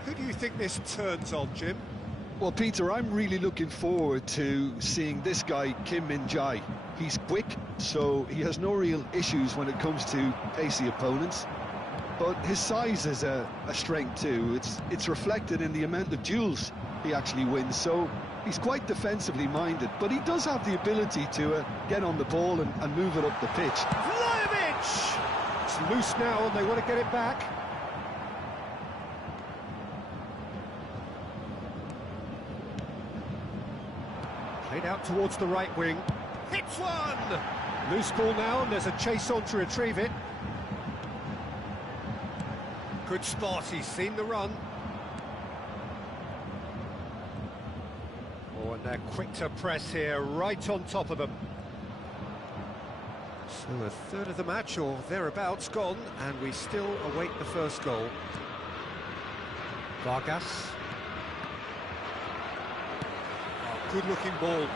Who do you think this turns on, Jim? Well, Peter, I'm really looking forward to seeing this guy, Kim Min-jae. He's quick, so he has no real issues when it comes to pacey opponents. But his size is a strength too. It's reflected in the amount of duels he actually wins. So he's quite defensively minded, but he does have the ability to get on the ball and move it up the pitch. Vlahovic! It's loose now and they want to get it back. Played out towards the right wing. Hits one! Loose ball now and there's a chase on to retrieve it. Good spot, he's seen the run. Oh, and they're quick to press here, right on top of them. So a third of the match, or thereabouts, gone, and we still await the first goal. Vargas. Oh, good-looking ball.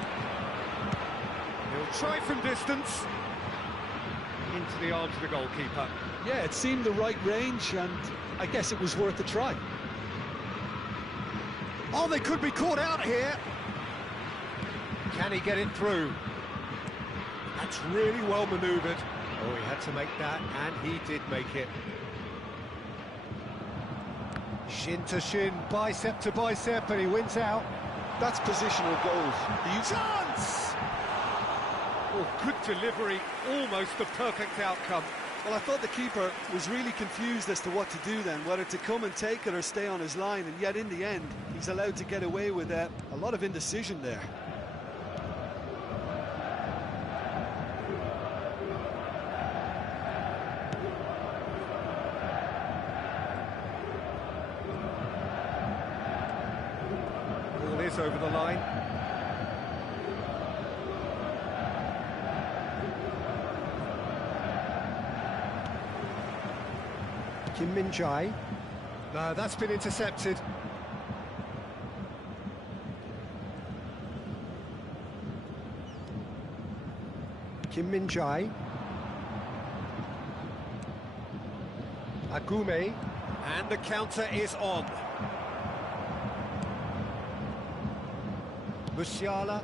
He'll try from distance. Into the arms of the goalkeeper. Yeah, it seemed the right range, and I guess it was worth a try. Oh, they could be caught out here. Can he get it through? That's really well manoeuvred. Oh, he had to make that, and he did make it. Shin to shin, bicep to bicep, and he wins out. That's positional goals. Chance! Oh, good delivery, almost the perfect outcome. Well, I thought the keeper was really confused as to what to do then, whether to come and take it or stay on his line, and yet in the end, he's allowed to get away with a lot of indecision there. Ball is over the line. Kim Min-jae. No, that's been intercepted. Kim Min-jae. Agume. And the counter is on. Musiala.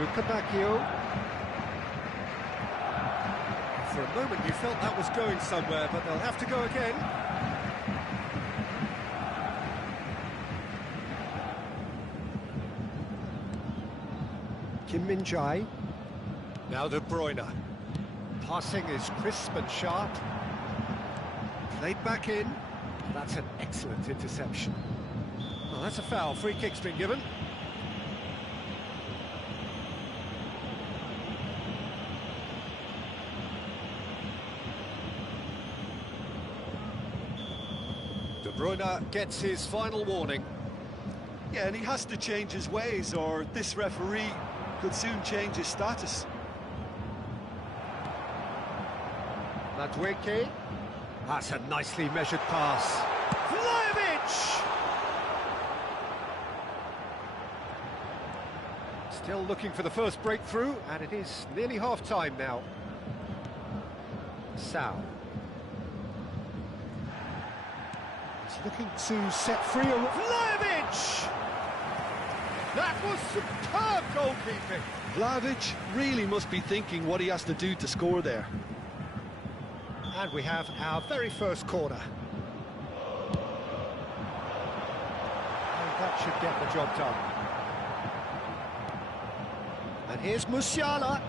Luka Bacchio. For a moment you felt that was going somewhere, but they'll have to go again. Kim Min-jae. Now De Bruyne. Passing is crisp and sharp. Played back in. That's an excellent interception. Well, that's a foul. Free kick's been given. De Bruyne gets his final warning. Yeah, and he has to change his ways, or this referee could soon change his status. Madueke. That's a nicely measured pass. Vlahovic! Still looking for the first breakthrough, and it is nearly half-time now. Sal. He's looking to set free a... Vlahovic! That was superb goalkeeping. Vlahovic really must be thinking what he has to do to score there. And we have our very first corner. That should get the job done. And here's Musiala.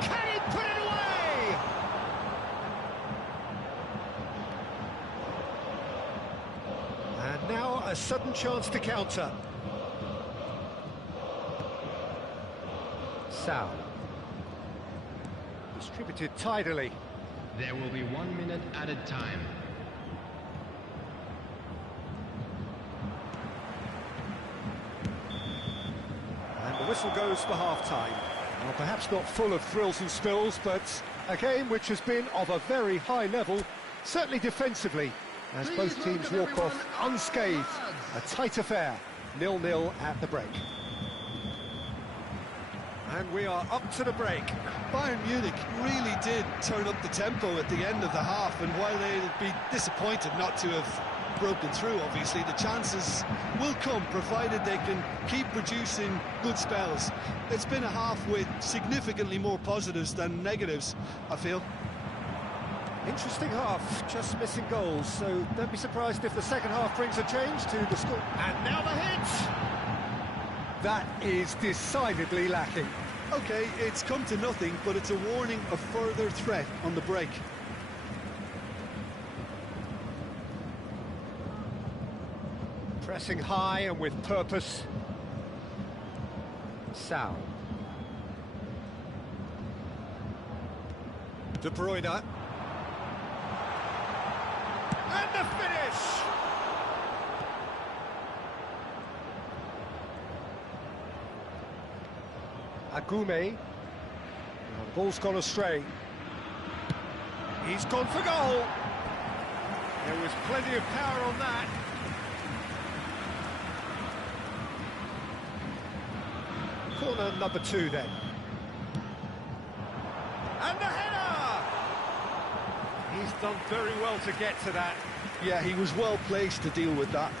Can he put it away? And now a sudden chance to counter. Sal. Distributed tidily. There will be 1 minute added time. And the whistle goes for half-time. Well, perhaps not full of thrills and spills, but a game which has been of a very high level, certainly defensively, as both teams walk off unscathed. A tight affair, 0-0 at the break. And we are up to the break. Bayern Munich really did turn up the tempo at the end of the half, and while they'll be disappointed not to have broken through, obviously, the chances will come, provided they can keep producing good spells. It's been a half with significantly more positives than negatives, I feel. Interesting half, just missing goals, so don't be surprised if the second half brings a change to the score. And now the hit! That is decidedly lacking. OK, it's come to nothing, but it's a warning of further threat on the break. Pressing high and with purpose. Sal. De Bruyne. And the finish! Agume. The ball's gone astray. He's gone for goal. There was plenty of power on that. Corner number 2 then. And the header! He's done very well to get to that. Yeah, he was well placed to deal with that.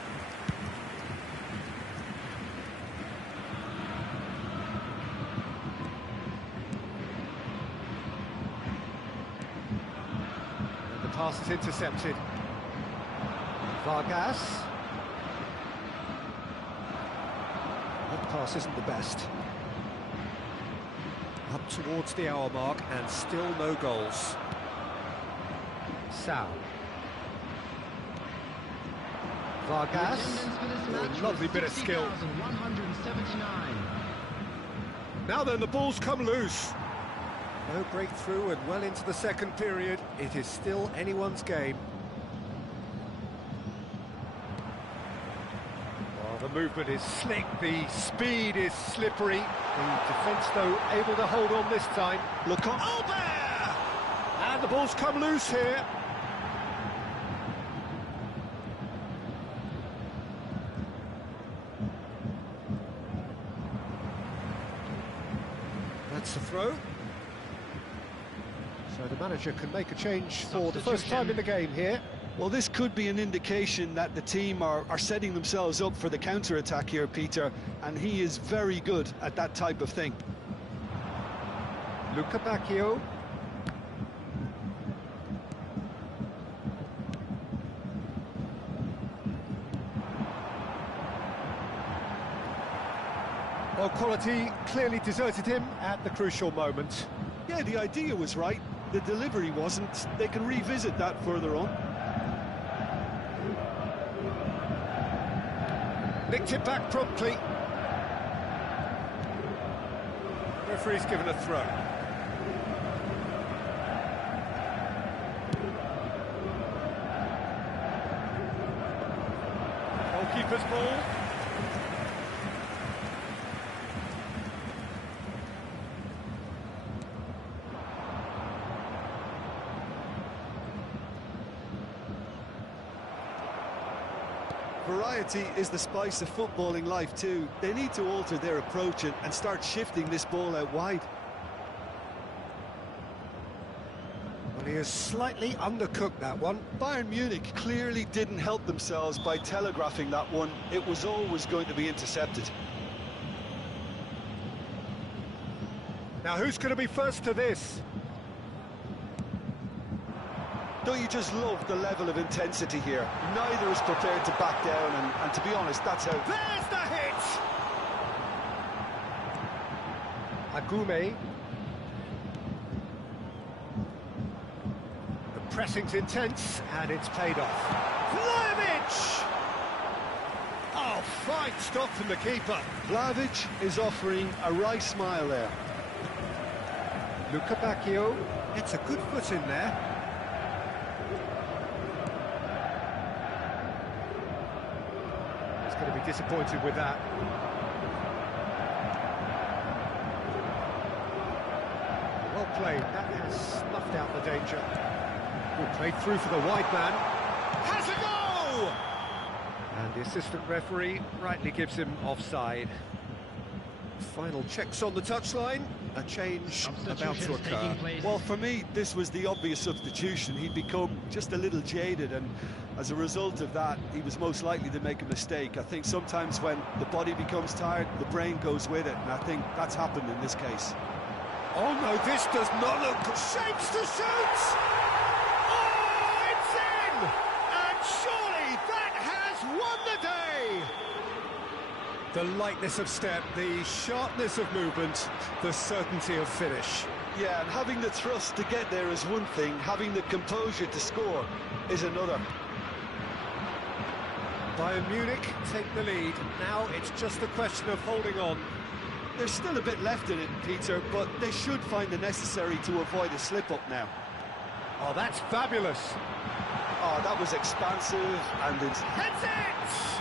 And the pass is intercepted. Vargas. That pass isn't the best. Up towards the hour mark and still no goals. Sal. Vargas. Oh, lovely bit of skill. Now then, the ball's come loose. No breakthrough and well into the second period. It is still anyone's game. Well, the movement is slick, the speed is slippery. The defence, though, able to hold on this time. Look on. Albert! And the ball's come loose here. That's the throw. So the manager can make a change for the first time in the game here. Well, this could be an indication that the team are setting themselves up for the counter-attack here, Peter, and he is very good at that type of thing. Luca Bacchio. Well, quality clearly deserted him at the crucial moment. Yeah, the idea was right, the delivery wasn't. They can revisit that further on. Nicked it back promptly. Referee's given a throw. Goalkeeper's ball. Variety is the spice of footballing life too. They need to alter their approach and start shifting this ball out wide. Well, he has slightly undercooked that one. Bayern Munich clearly didn't help themselves by telegraphing that one. It was always going to be intercepted. Now, who's going to be first to this? Don't you just love the level of intensity here? Neither is prepared to back down, and to be honest, that's how... There's the hit! Agume. The pressing's intense, and it's paid off. Vlahovic! Oh, fine stop from the keeper. Vlahovic is offering a wry smile there. Luca Bacchio. It's a good foot in there. He's going to be disappointed with that. Well played. That has snuffed out the danger. Good played through for the wide man. Has a go! And the assistant referee rightly gives him offside. Final checks on the touchline. A change about to occur. Well, for me, this was the obvious substitution. He'd become just a little jaded, and as a result of that, he was most likely to make a mistake. I think sometimes when the body becomes tired, the brain goes with it, and I think that's happened in this case. Oh no, this does not look... Shapes to shoot! Oh, it's in! And surely that has won the day! The lightness of step, the sharpness of movement, the certainty of finish. Yeah, and having the thrust to get there is one thing, having the composure to score is another. Bayern Munich take the lead. Now it's just a question of holding on. There's still a bit left in it, Peter, but they should find the necessary to avoid a slip-up now. Oh, that's fabulous. Oh, that was expansive and... Heads it!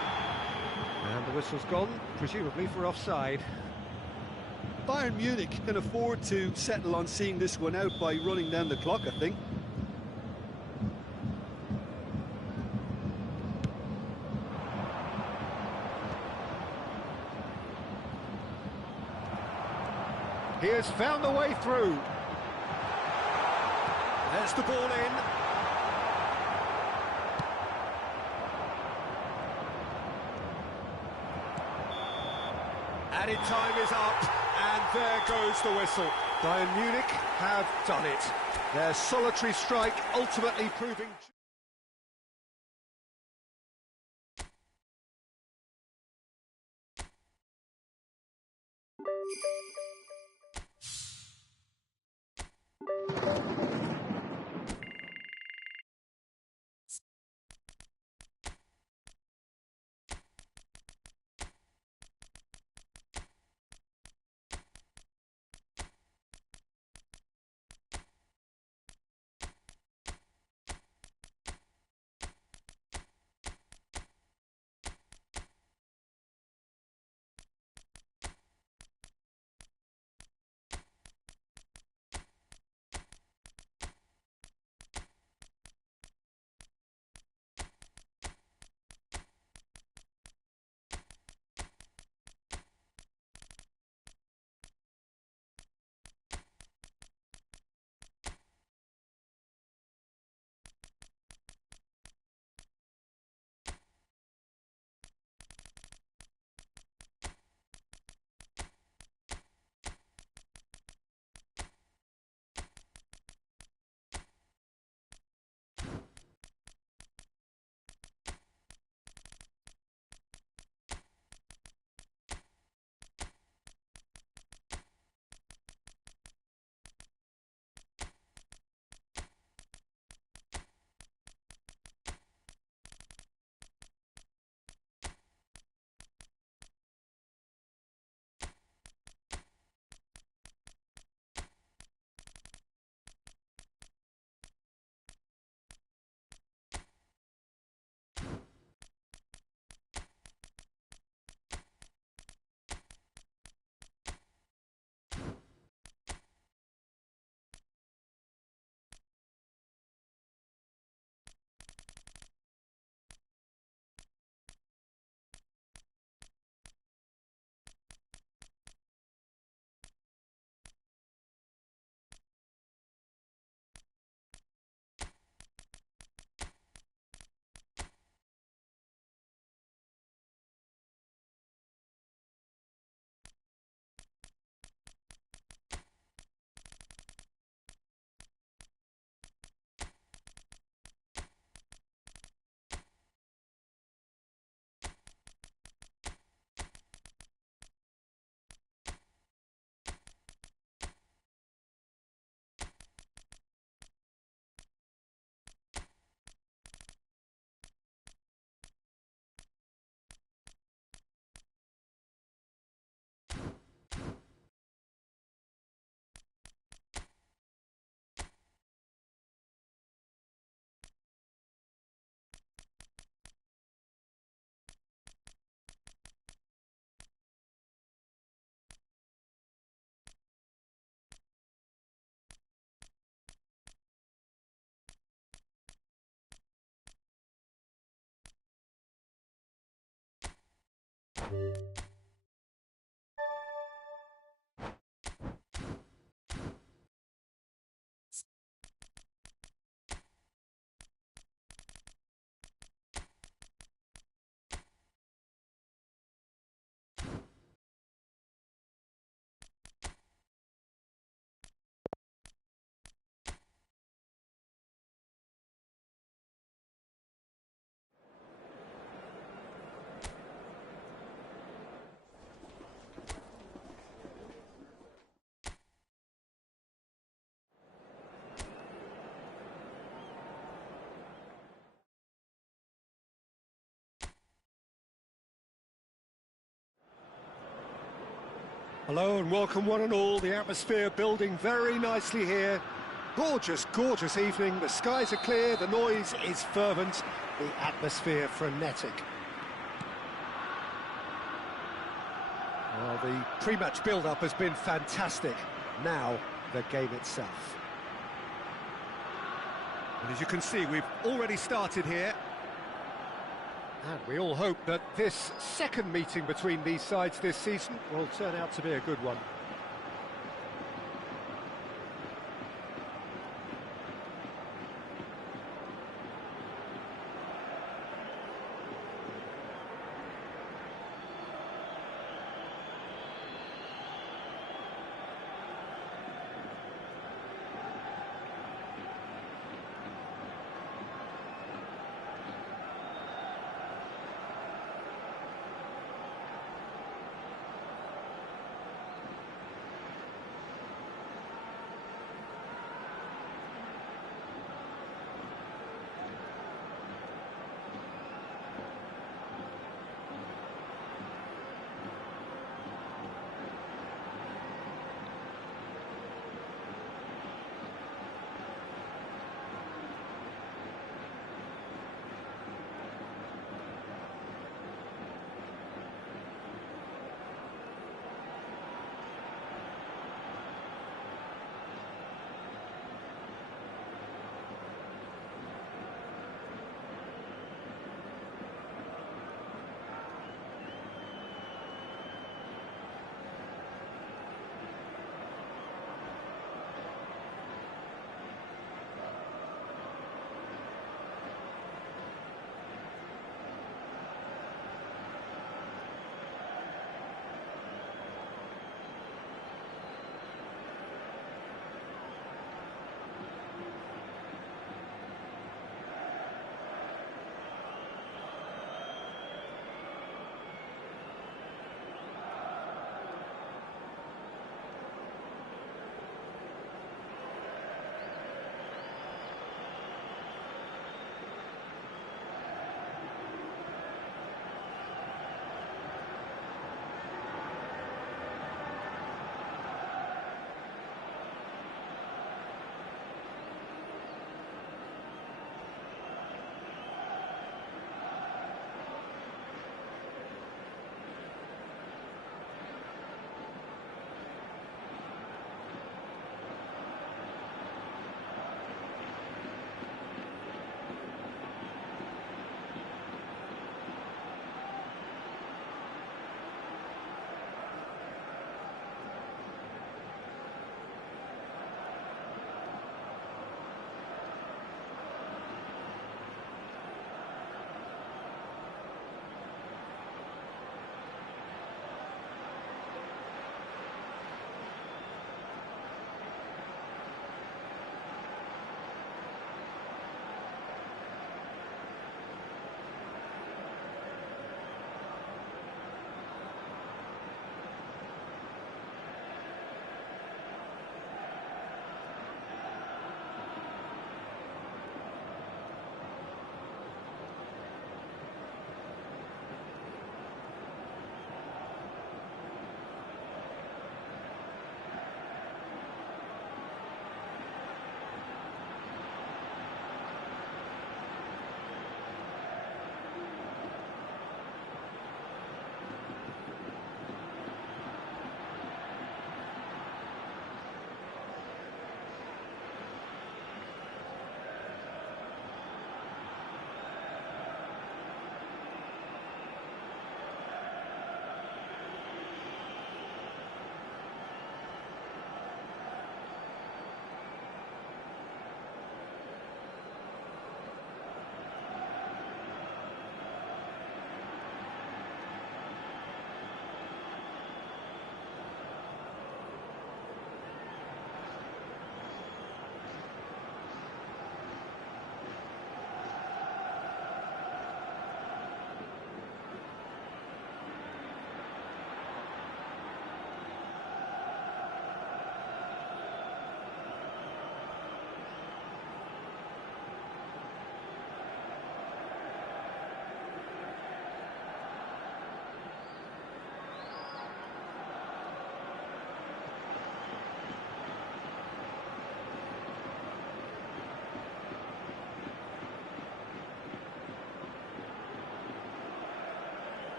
And the whistle's gone, presumably for offside. Bayern Munich can afford to settle on seeing this one out by running down the clock, I think. He has found the way through. There's the ball in. Added time is up, and there goes the whistle. Bayern Munich have done it. Their solitary strike ultimately proving... Hello and welcome one and all. The atmosphere building very nicely here. Gorgeous, gorgeous evening. The skies are clear, the noise is fervent, the atmosphere frenetic. Well, the pre-match build-up has been fantastic. Now, the game itself. And as you can see, we've already started here. And we all hope that this second meeting between these sides this season will turn out to be a good one.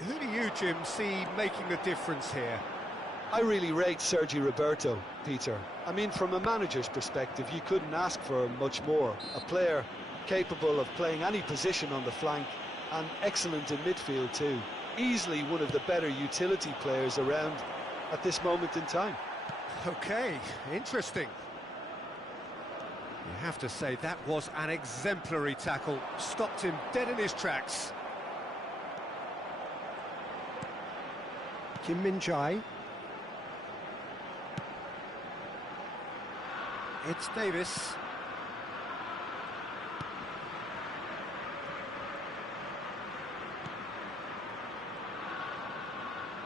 Who do you, Jim, see making the difference here? I really rate Sergi Roberto, Peter. I mean, from a manager's perspective, you couldn't ask for much more. A player capable of playing any position on the flank and excellent in midfield too. Easily one of the better utility players around at this moment in time. Okay, interesting. You have to say that was an exemplary tackle. Stopped him dead in his tracks. Kim Min-jae. It's Davis.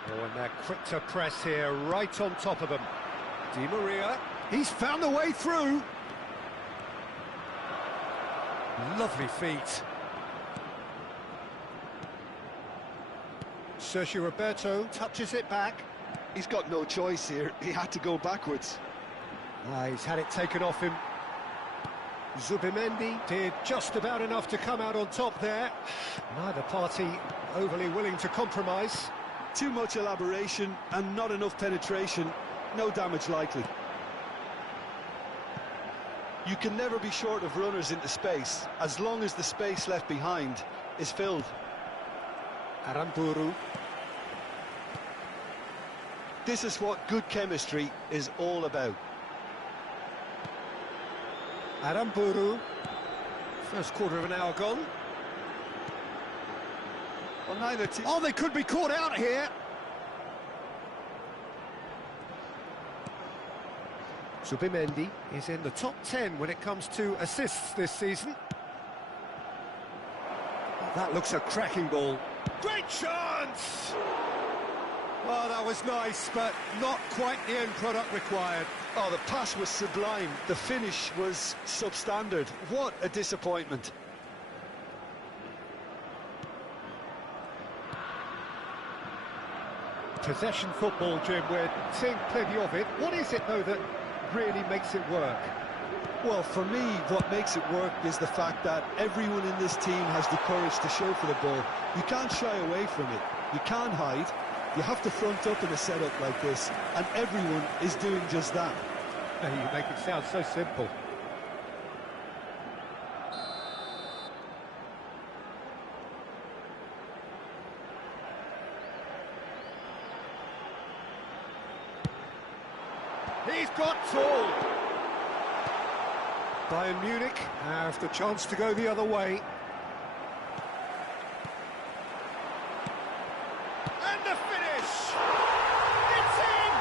Oh, and they're quick to press here, right on top of them. Di Maria. He's found the way through. Lovely feet. Sergio Roberto touches it back. He's got no choice here. He had to go backwards. He's had it taken off him. Zubimendi did just about enough to come out on top there. Neither party overly willing to compromise. Too much elaboration and not enough penetration. No damage likely. You can never be short of runners into space, as long as the space left behind is filled. Aramburu. This is what good chemistry is all about. Aramburu. First quarter of an hour gone. Well, neither team... Oh, they could be caught out here. Zubimendi is in the top 10 when it comes to assists this season. Oh, that looks a cracking ball. Great chance! Well, that was nice, but not quite the end product required. Oh, the pass was sublime. The finish was substandard. What a disappointment. Possession football, Jim, we're seeing plenty of it. What is it, though, that really makes it work? Well, for me, what makes it work is the fact that everyone in this team has the courage to show for the ball. You can't shy away from it. You can't hide. You have to front up in a setup like this, and everyone is doing just that. You make it sound so simple. He's got tall. Bayern Munich have the chance to go the other way. And the finish! It's in!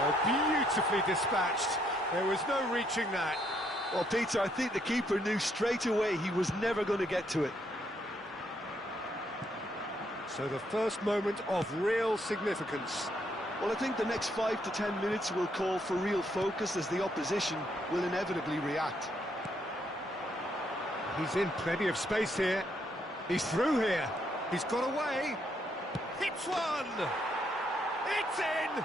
Oh, beautifully dispatched. There was no reaching that. Well, Peter, I think the keeper knew straight away he was never going to get to it. So the first moment of real significance. Well, I think the next 5 to 10 minutes will call for real focus as the opposition will inevitably react. He's in plenty of space here. He's through here. He's got away. Hits one! It's in!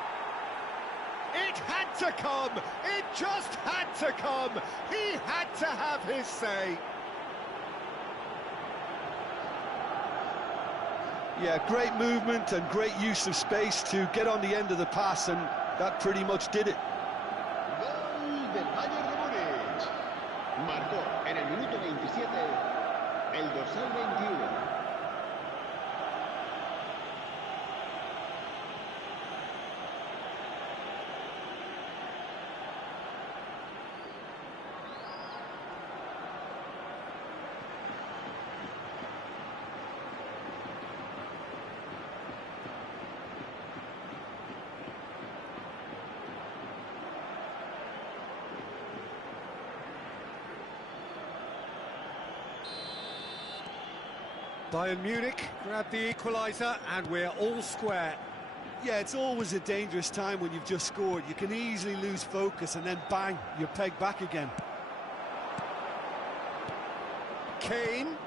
It had to come! It just had to come! He had to have his say! Yeah, great movement and great use of space to get on the end of the pass, and that pretty much did it. Gol del Bayern de Múnich. Marcó en el minuto 27 el dorsal 21. Bayern Munich grab the equaliser and we're all square. Yeah, it's always a dangerous time when you've just scored. You can easily lose focus and then bang, you're pegged back again. Kane.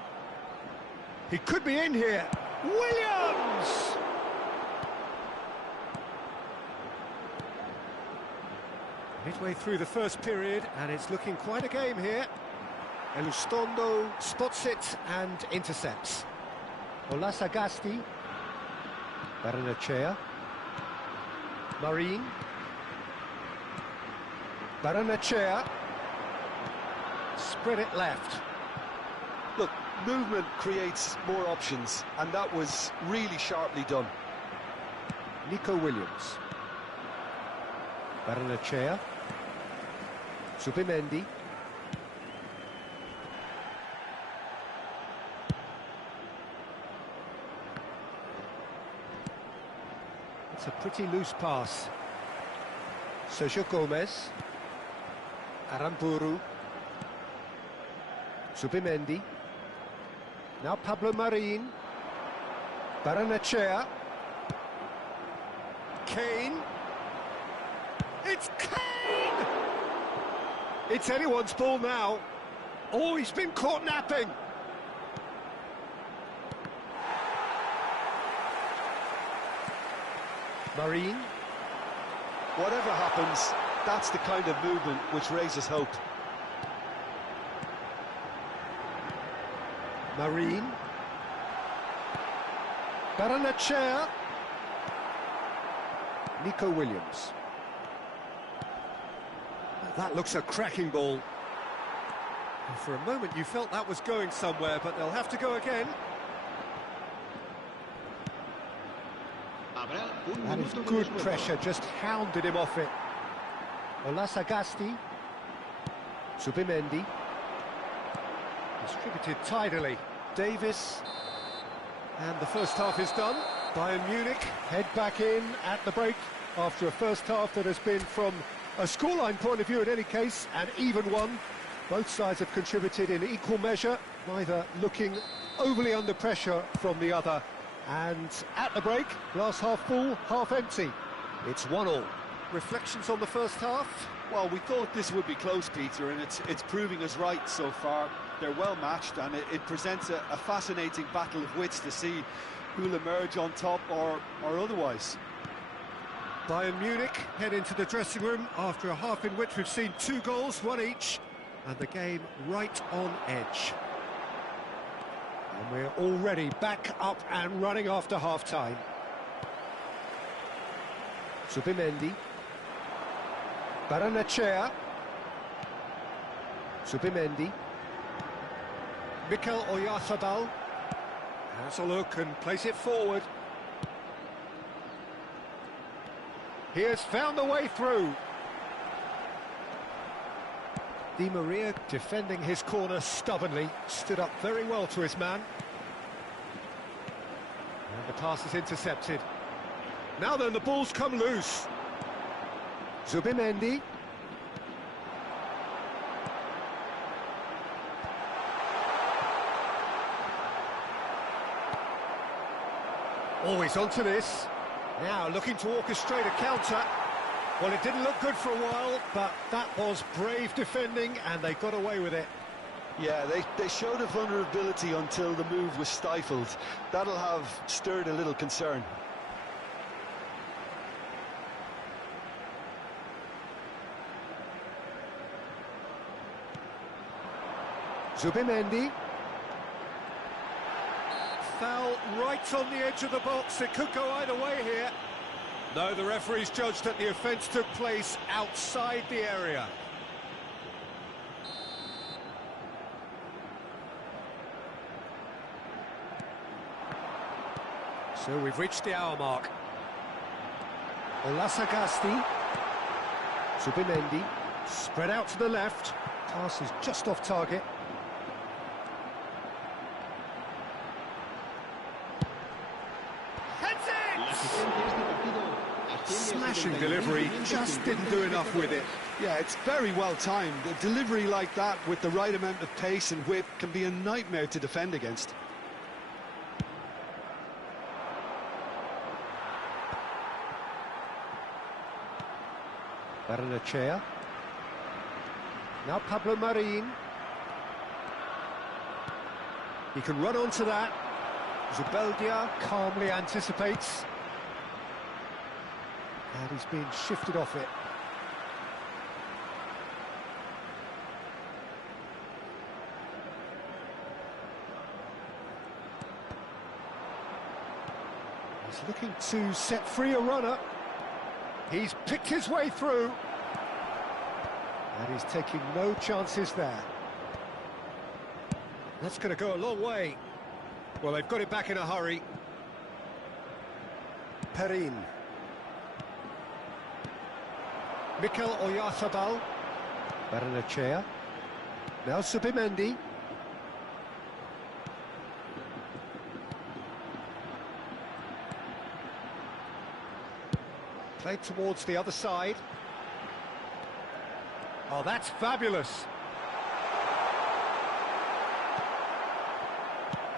He could be in here. Williams! Midway through the first period, and it's looking quite a game here. Elustondo spots it and intercepts. Olasagasti. Baranachea. Marine. Baranachea. Spread it left. Look, movement creates more options, and that was really sharply done. Nico Williams. Baranachea. Subimendi. It's a pretty loose pass. Sergio Gomez. Aramburu. Subimendi. Now Pablo Marin. Baranachea. Kane. It's Kane! It's anyone's ball now. Oh, he's been caught napping. Marine. Whatever happens, that's the kind of movement which raises hope. Marine. Baranachea. Nico Williams. That looks a cracking ball. And for a moment you felt that was going somewhere, but they'll have to go again. That is good pressure, just hounded him off it. Olasagasti. Subimendi. Distributed tidily. Davis. And the first half is done. Bayern Munich head back in at the break after a first half that has been, from a scoreline point of view in any case, an even one. Both sides have contributed in equal measure, neither looking overly under pressure from the other. And at the break, glass half full, half empty. It's 1-1. Reflections on the first half? Well, we thought this would be close, Peter, and it's proving us right so far. They're well matched, and it presents a fascinating battle of wits to see who'll emerge on top or otherwise. Bayern Munich head into the dressing room after a half in which we've seen 2 goals, 1 each, and the game right on edge. And we're already back up and running after half-time. Subimendi. Baranachea. Subimendi. Mikel Oyarzabal has a look and plays it forward. He has found the way through. Di Maria defending his corner stubbornly, stood up very well to his man. And the pass is intercepted. Now then, the ball's come loose. Subimendi. Always onto this. Now looking to orchestrate a counter. Well, it didn't look good for a while, but that was brave defending, and they got away with it. Yeah, they showed a vulnerability until the move was stifled. That'll have stirred a little concern. Subimendi. Foul right on the edge of the box. It could go either way here. No, the referee's judged that the offence took place outside the area. So we've reached the hour mark. Olasagasti. Subimendi. Spread out to the left. Pass is just off target. Smashing delivery, just didn't do enough with it. Yeah, it's very well timed. A delivery like that with the right amount of pace and whip can be a nightmare to defend against. Baranachea. Now Pablo Marin. He can run onto that. Zubeldia calmly anticipates. And he's been shifted off it. He's looking to set free a runner. He's picked his way through. And he's taking no chances there. That's going to go a long way. Well, they've got it back in a hurry. Perin. Mikel Oyarzabal. Baranachea. Now Subimendi. Played towards the other side. Oh, that's fabulous.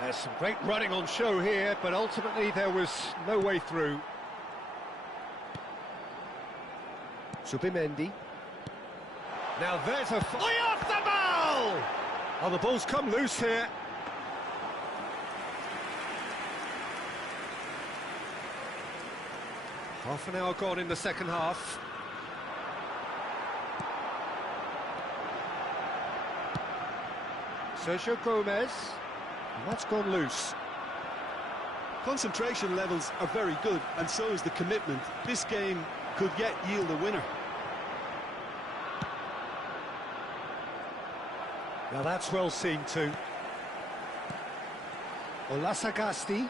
There's some great running on show here, but ultimately there was no way through. Subimendi. Now there's a... Oyarzabal! Oh, the ball's come loose here. Half an hour gone in the second half. Sergio Gomez. And that's gone loose. Concentration levels are very good, and so is the commitment. This game could yet yield a winner. Now that's well seen too. Olasagasti.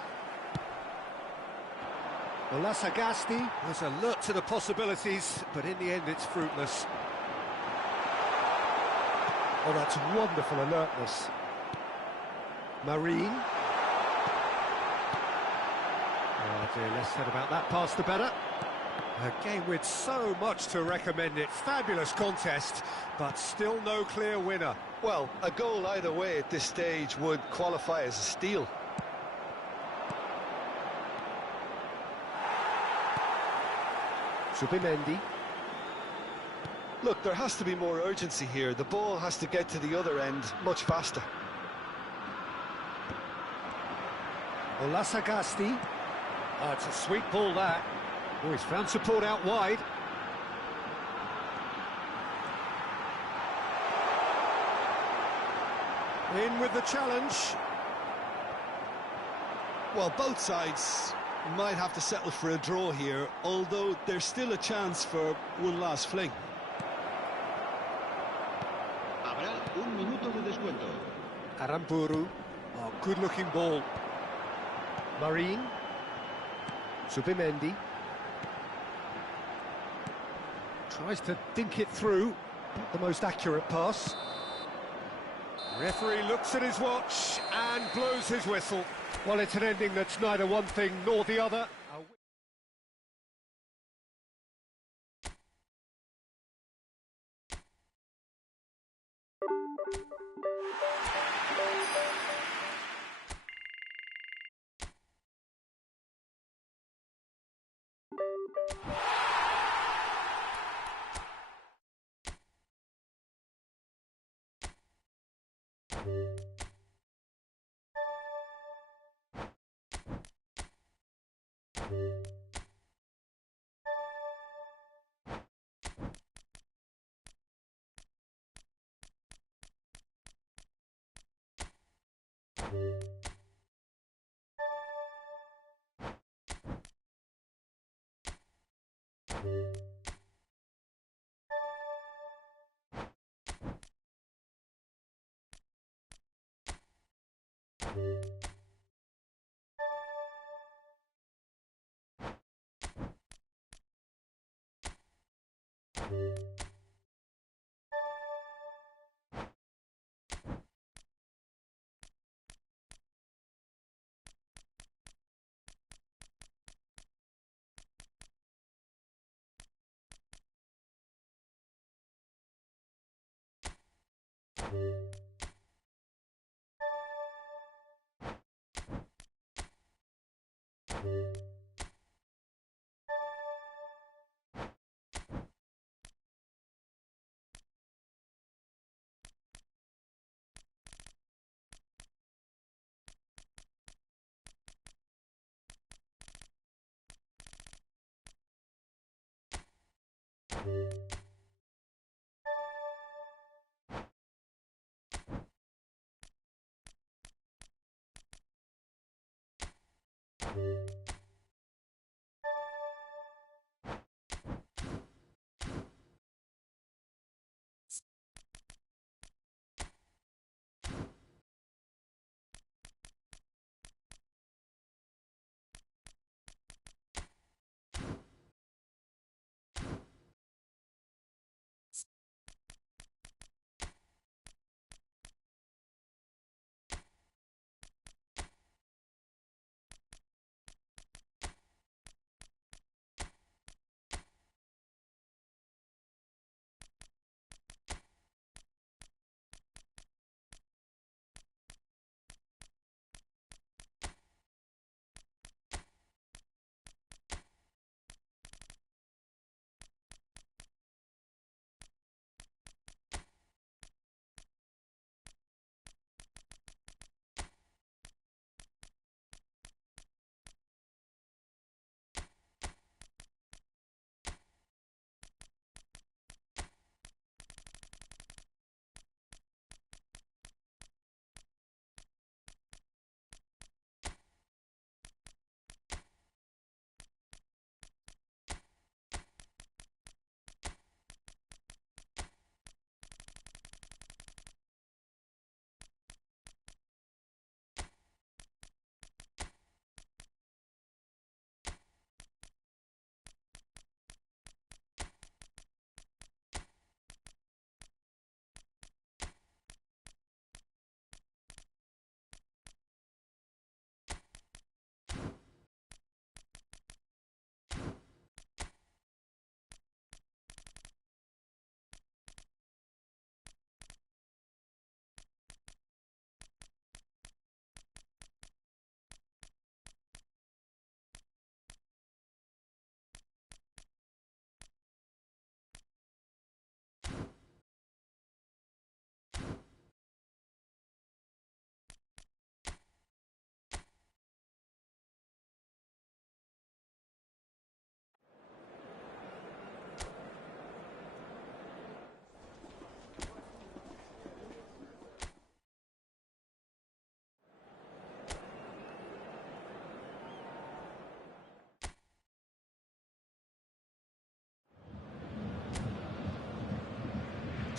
Olasagasti was alert to the possibilities, but in the end it's fruitless. Oh, that's wonderful alertness. Marine. Oh dear, less said about that pass the better. A game with so much to recommend it. Fabulous contest, but still no clear winner. Well, a goal either way at this stage would qualify as a steal. Subimendi. Look, there has to be more urgency here. The ball has to get to the other end much faster. Olasagasti. Oh, it's a sweet ball, that. Oh, he's found support out wide. In with the challenge. Well, both sides might have to settle for a draw here, although there's still a chance for one last fling. Habrá un minuto de descuento. Aramburu. Oh, good-looking ball. Marine. Subimendi. Tries to dink it through. Not the most accurate pass. Referee looks at his watch and blows his whistle. Well, it's an ending that's neither one thing nor the other.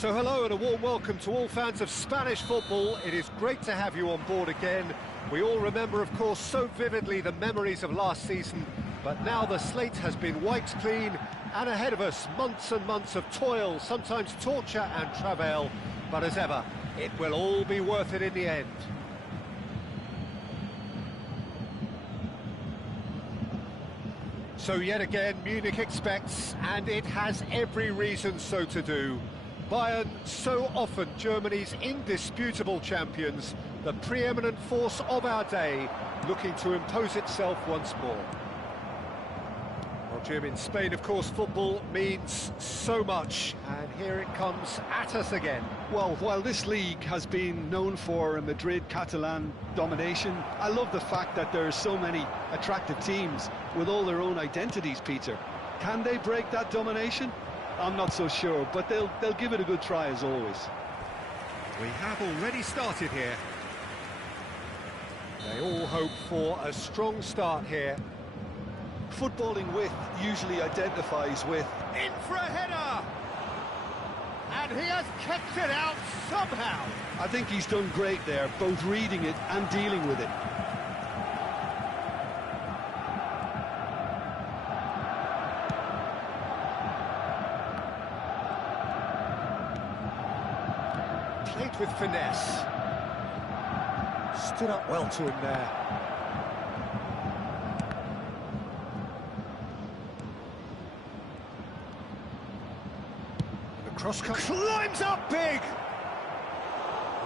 So hello and a warm welcome to all fans of Spanish football. It is great to have you on board again. We all remember, of course, so vividly the memories of last season, but now the slate has been wiped clean, and ahead of us, months and months of toil, sometimes torture and travail. But as ever, it will all be worth it in the end. So yet again, Munich expects, and it has every reason so to do. Bayern, so often Germany's indisputable champions, the preeminent force of our day, looking to impose itself once more. Well, Jim, in Spain, of course, football means so much, and here it comes at us again. Well, while this league has been known for a Madrid-Catalan domination, I love the fact that there are so many attractive teams with all their own identities, Peter. Can they break that domination? I'm not so sure, but they'll give it a good try as always. We have already started here. They all hope for a strong start here. Footballing with usually identifies with... In for a header! And he has kept it out somehow. I think he's done great there, both reading it and dealing with it. Played with finesse. Stood up well to him there. Cross climbs up big!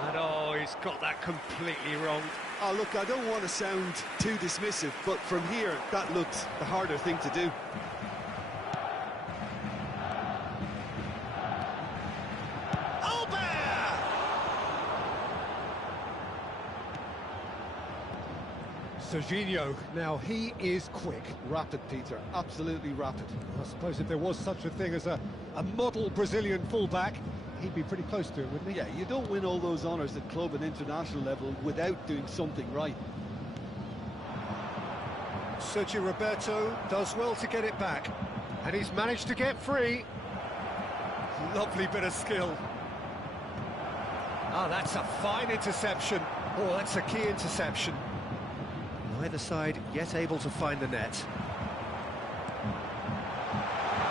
And oh, he's got that completely wrong. Oh, look, I don't want to sound too dismissive, but from here, that looked the harder thing to do. Serginho, now he is quick. Rapid, Peter, absolutely rapid. I suppose if there was such a thing as a model Brazilian fullback, he'd be pretty close to it, wouldn't he? Yeah, you don't win all those honours at club and international level without doing something right. Sergio Roberto does well to get it back, and he's managed to get free. Lovely bit of skill. Ah, that's a fine interception. Oh, that's a key interception. Neither side yet able to find the net.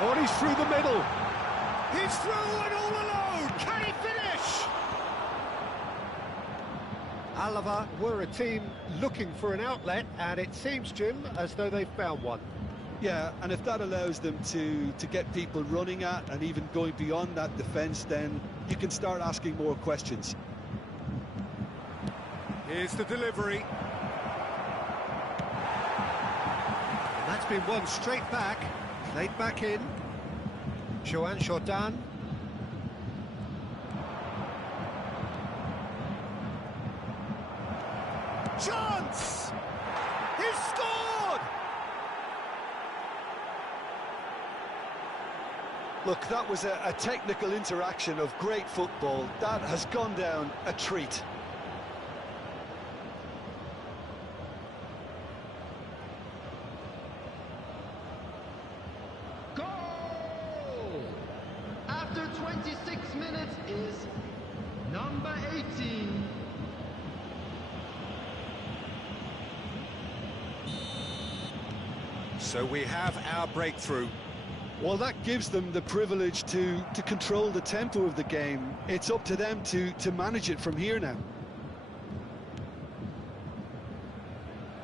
Oh, and he's through the middle. He's through and all alone. Can he finish? Alava were a team looking for an outlet, and it seems, Jim, as though they've found one. Yeah, and if that allows them to get people running at and even going beyond that defence, then you can start asking more questions. Here's the delivery. That's been won straight back, played back in. Joan Jordan. Chance! He's scored! Look, that was a technical interaction of great football. That has gone down a treat. Goal! After 26 minutes is number 18. So we have our breakthrough. Well, that gives them the privilege to control the tempo of the game. It's up to them to manage it from here now.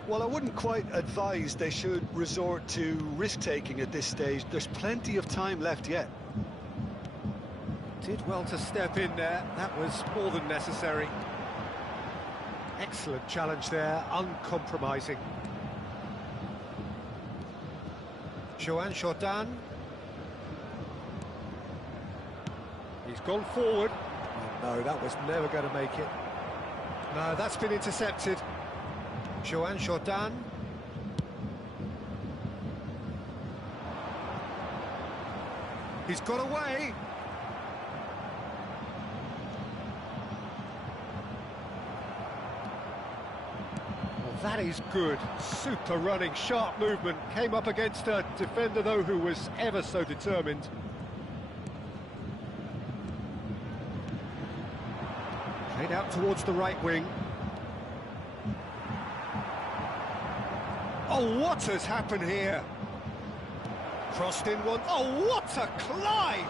Well, I wouldn't quite advise they should resort to risk-taking at this stage. There's plenty of time left yet. Did well to step in there. That was more than necessary. Excellent challenge there, uncompromising. Joan Jordan. He's gone forward. Oh, no, that was never going to make it. No, that's been intercepted. Joan Jordan. He's got away. Well, that is good. Super running, sharp movement. Came up against a defender, though, who was ever so determined. Played out towards the right wing. Oh, what has happened here? Crossed in one. Oh, what a climb!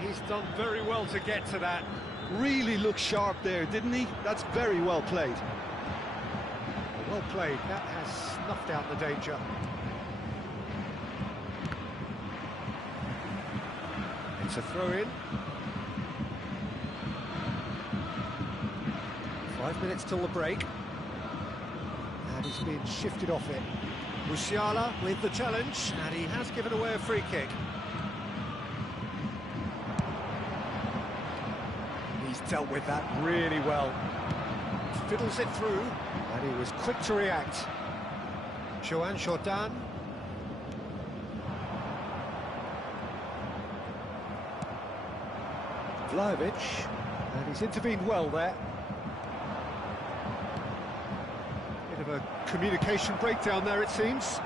He's done very well to get to that. Really looked sharp there, didn't he? That's very well played. Well played. That has snuffed out the danger. It's a throw-in. 5 minutes till the break. And he's been shifted off it. Musiala with the challenge, and he has given away a free kick. He's dealt with that really well. Fiddles it through, and he was quick to react. Joan Jordan. Vlahovic, and he's intervened well there. Bit of a communication breakdown there, it seems.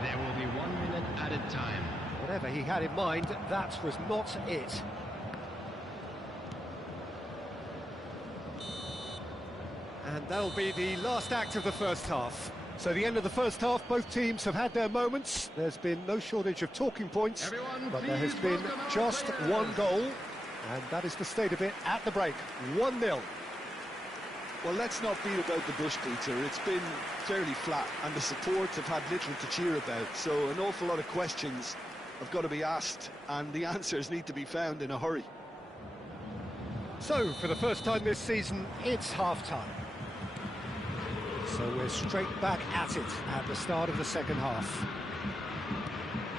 There will be 1 minute added time. Whatever he had in mind, that was not it. And that'll be the last act of the first half. So the end of the first half, both teams have had their moments. There's been no shortage of talking points, but there has been just one goal, and that is the state of it at the break. 1-0. Well, let's not beat about the bush, Peter. It's been fairly flat, and the supports have had little to cheer about. So an awful lot of questions have got to be asked, and the answers need to be found in a hurry. So, for the first time this season, it's half-time. So we're straight back at it at the start of the second half.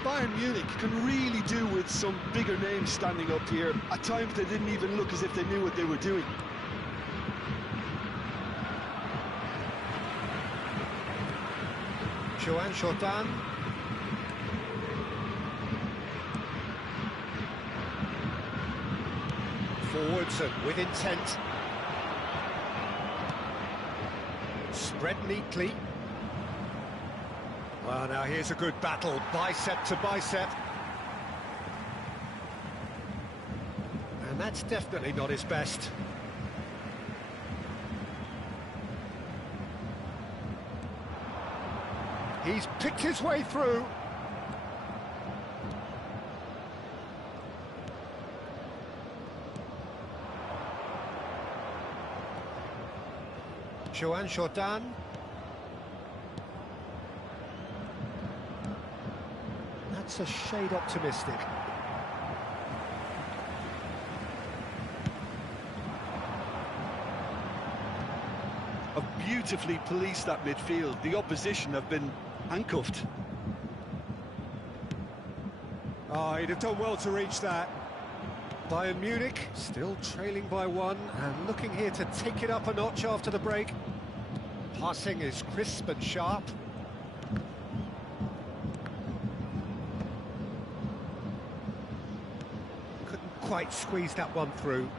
Bayern Munich can really do with some bigger names standing up here. At times they didn't even look as if they knew what they were doing. Joan Jordan. Forwards and with intent. Spread neatly. Well, now here's a good battle, bicep to bicep. And that's definitely not his best. He's picked his way through. Joan Jordan. That's a shade optimistic. Have beautifully policed that midfield. The opposition have been handcuffed. Oh, he'd have done well to reach that. Bayern Munich still trailing by one and looking here to take it up a notch after the break. Passing is crisp and sharp. Couldn't quite squeeze that one through.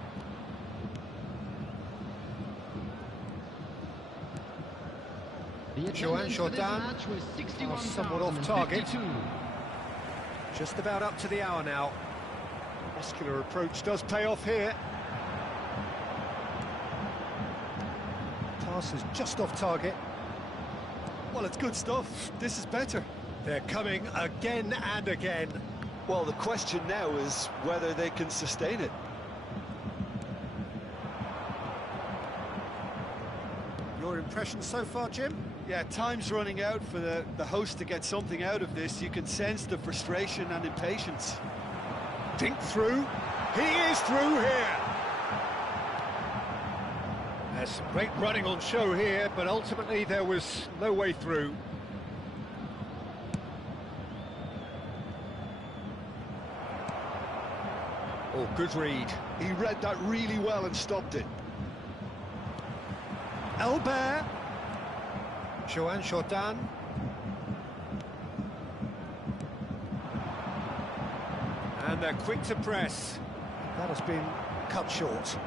Joan Jordan somewhat off target. Just about up to the hour now. Muscular approach does pay off here. Pass is just off target. Well, it's good stuff. This is better. They're coming again and again. Well, the question now is whether they can sustain it. Your impression so far, Jim? Yeah, time's running out for the host to get something out of this. You can sense the frustration and impatience. Dink through. He is through here. There's some great running on show here, but ultimately there was no way through. Oh, good read. He read that really well and stopped it. Albert. Joan Jordan. And they're quick to press. That has been cut short.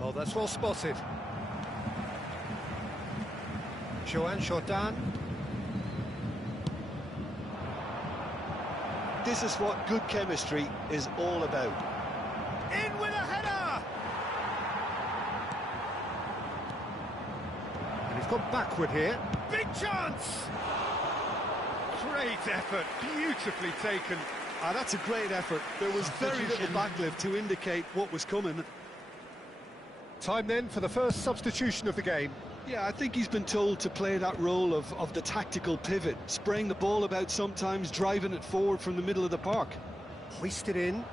Oh, that's well spotted. Joan Jordan. this is what good chemistry is all about. In with a header! And he's gone backward here. Big chance! Great effort, beautifully taken. Ah, that's a great effort. There was very little backlift to indicate what was coming. Time then for the first substitution of the game. Yeah, I think he's been told to play that role of the tactical pivot, spraying the ball about sometimes, driving it forward from the middle of the park. Hoisted in.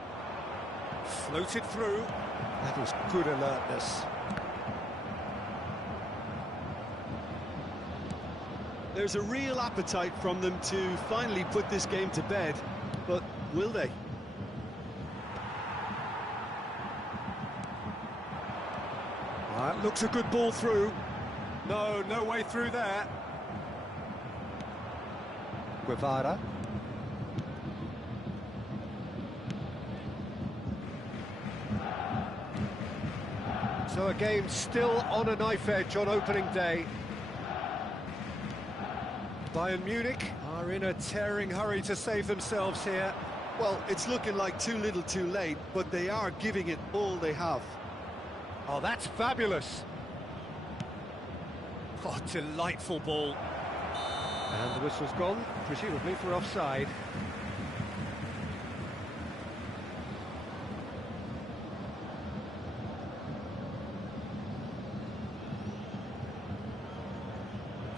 Floated through. That was good alertness. There's a real appetite from them to finally put this game to bed, but will they? That looks a good ball through. No way through there. Guevara. So a game still on a knife edge on opening day. Bayern Munich are in a tearing hurry to save themselves here. Well, it's looking like too little too late, but they are giving it all they have. Oh, that's fabulous. Oh, delightful ball. And the whistle's gone, presumably for offside.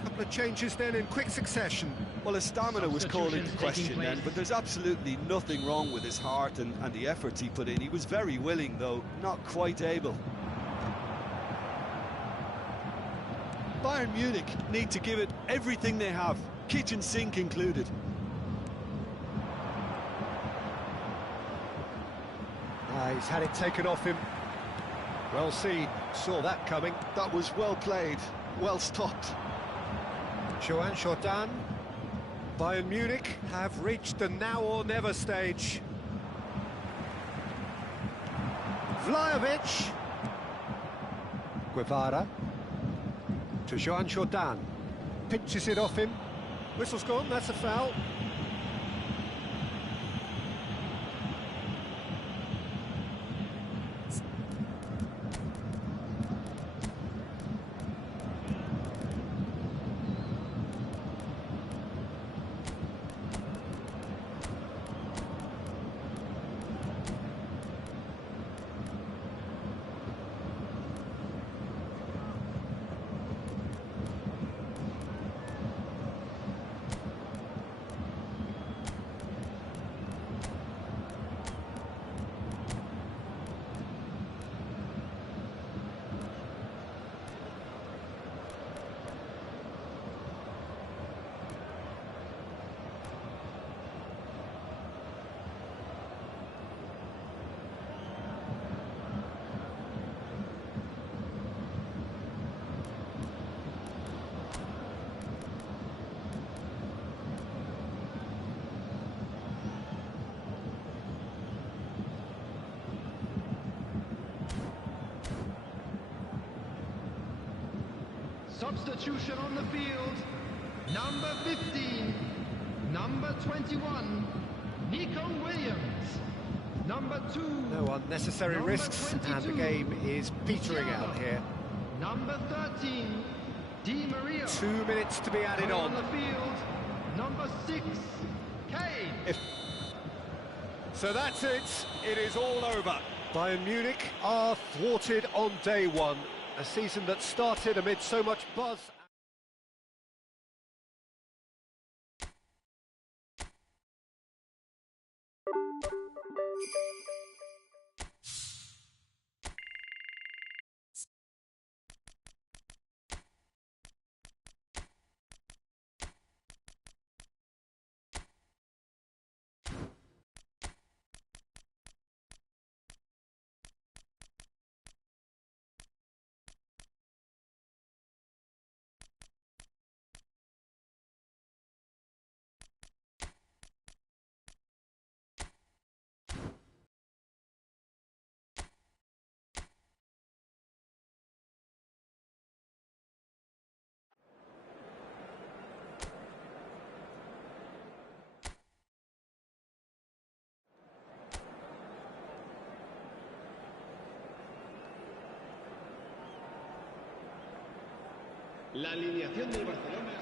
Couple of changes then in quick succession. Well, his stamina was called into question then, but there's absolutely nothing wrong with his heart and the efforts he put in. He was very willing, though, not quite able. Bayern Munich need to give it everything they have, kitchen sink included. He's had it taken off him. Well seen, saw that coming. That was well played, well stopped. Joan Jordan. Bayern Munich have reached the now or never stage. Vlahovic. Guevara. To Joan Jordan. Pinches it off him. Whistle's gone, that's a foul. Substitution on the field, number 15, number 21, Nico Williams, number 2... No unnecessary risks, and the game is petering out here. Number 13, Di Maria. 2 minutes to be added on on. the field, number 6, Kane. So that's it, it is all over. Bayern Munich are thwarted on day one. A season that started amid so much buzz. La alineación del Barcelona.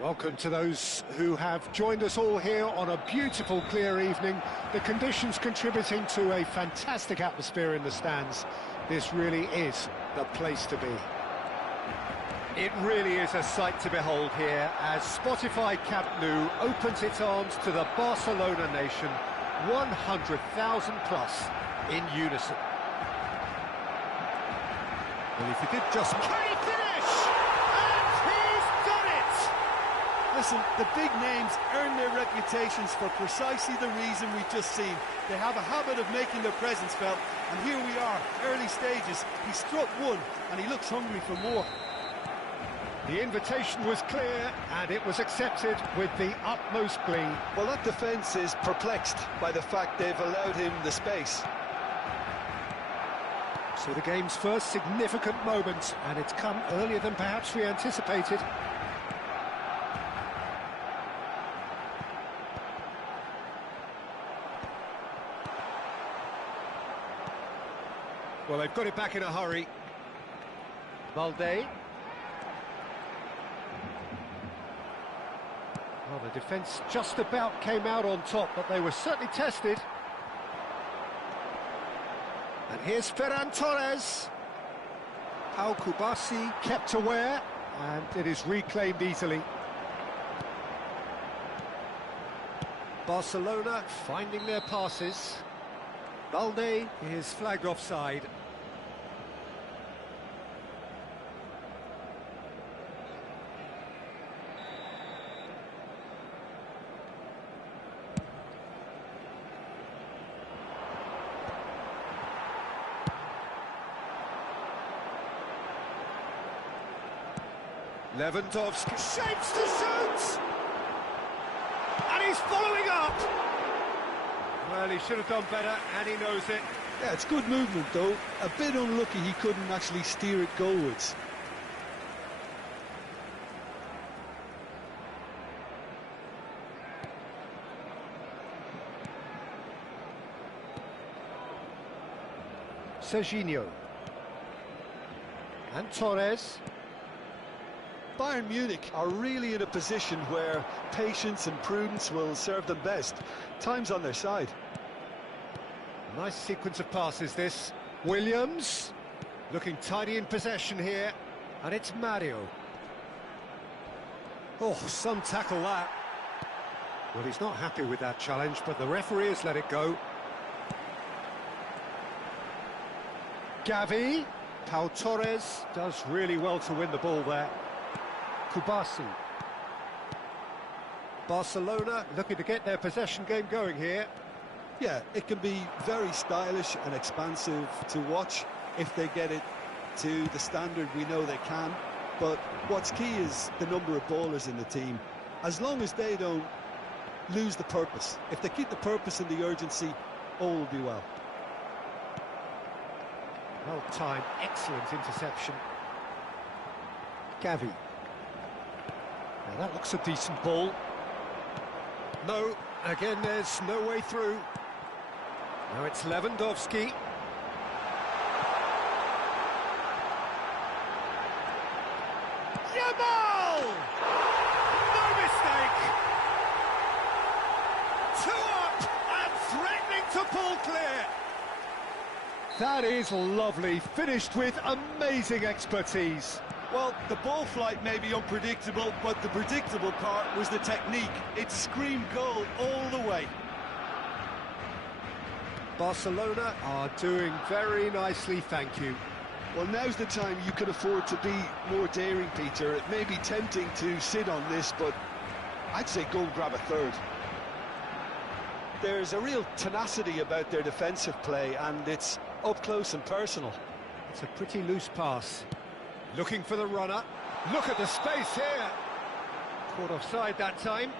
Welcome to those who have joined us all here on a beautiful, clear evening. The conditions contributing to a fantastic atmosphere in the stands. This really is the place to be. It really is a sight to behold here as Spotify Camp Nou opens its arms to the Barcelona nation, 100,000 plus in unison. Well, if he did just... Can he finish? And he's done it! Listen, the big names earn their reputations for precisely the reason we've just seen. They have a habit of making their presence felt, and here we are, early stages. He struck one, and he looks hungry for more. The invitation was clear, and it was accepted with the utmost glee. Well, that defence is perplexed by the fact they've allowed him the space. So the game's first significant moment, and it's come earlier than perhaps we anticipated. Well, they've got it back in a hurry. Valde. Well, the defence just about came out on top, but they were certainly tested. And here's Ferran Torres. Pau Kubasi kept aware, and it is reclaimed easily. Barcelona finding their passes. Valde is flagged offside. Lewandowski shapes to shoot! And he's following up! Well, he should have done better, and he knows it. Yeah, it's good movement, though. A bit unlucky he couldn't actually steer it goalwards. Serginho. And Torres. Bayern Munich are really in a position where patience and prudence will serve them best. Time's on their side. Nice sequence of passes, this. Williams, looking tidy in possession here. And it's Mario. Oh, some tackle that. Well, he's not happy with that challenge, but the referee has let it go. Gavi. Pau Torres does really well to win the ball there. Kubasi. Barcelona looking to get their possession game going here. Yeah, it can be very stylish and expansive to watch if they get it to the standard we know they can. But what's key is the number of ballers in the team. As long as they don't lose the purpose, if they keep the purpose and the urgency, all will be well. Well timed, excellent interception. Gavi. Now that looks a decent ball. No, again there's no way through. Now it's Lewandowski. Yamal! No mistake! Two up and threatening to pull clear. That is lovely, finished with amazing expertise. Well, the ball flight may be unpredictable, but the predictable part was the technique. It screamed goal all the way. Barcelona are doing very nicely, thank you. Well, now's the time you can afford to be more daring, Peter. It may be tempting to sit on this, but I'd say go and grab a third. There's a real tenacity about their defensive play, and it's up close and personal. It's a pretty loose pass. Looking for the runner. Look at the space here. Caught offside that time.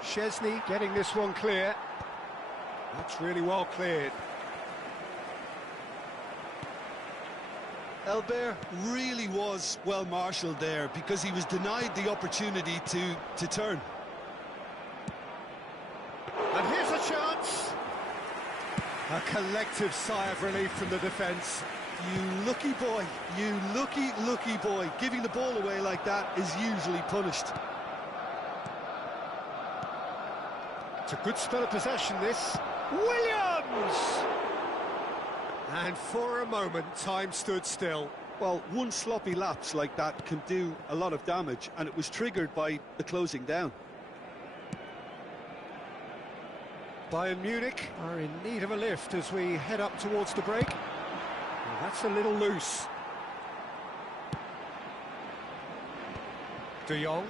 Szczesny getting this one clear. That's really well cleared. Albert really was well marshalled there because he was denied the opportunity to turn. And here's a chance. A collective sigh of relief from the defence. You lucky boy, you lucky boy. Giving the ball away like that is usually punished. It's a good spell of possession, this. Williams! And for a moment, time stood still. Well, one sloppy lapse like that can do a lot of damage, and it was triggered by the closing down. Bayern Munich are in need of a lift as we head up towards the break. Well, that's a little loose. De Jong.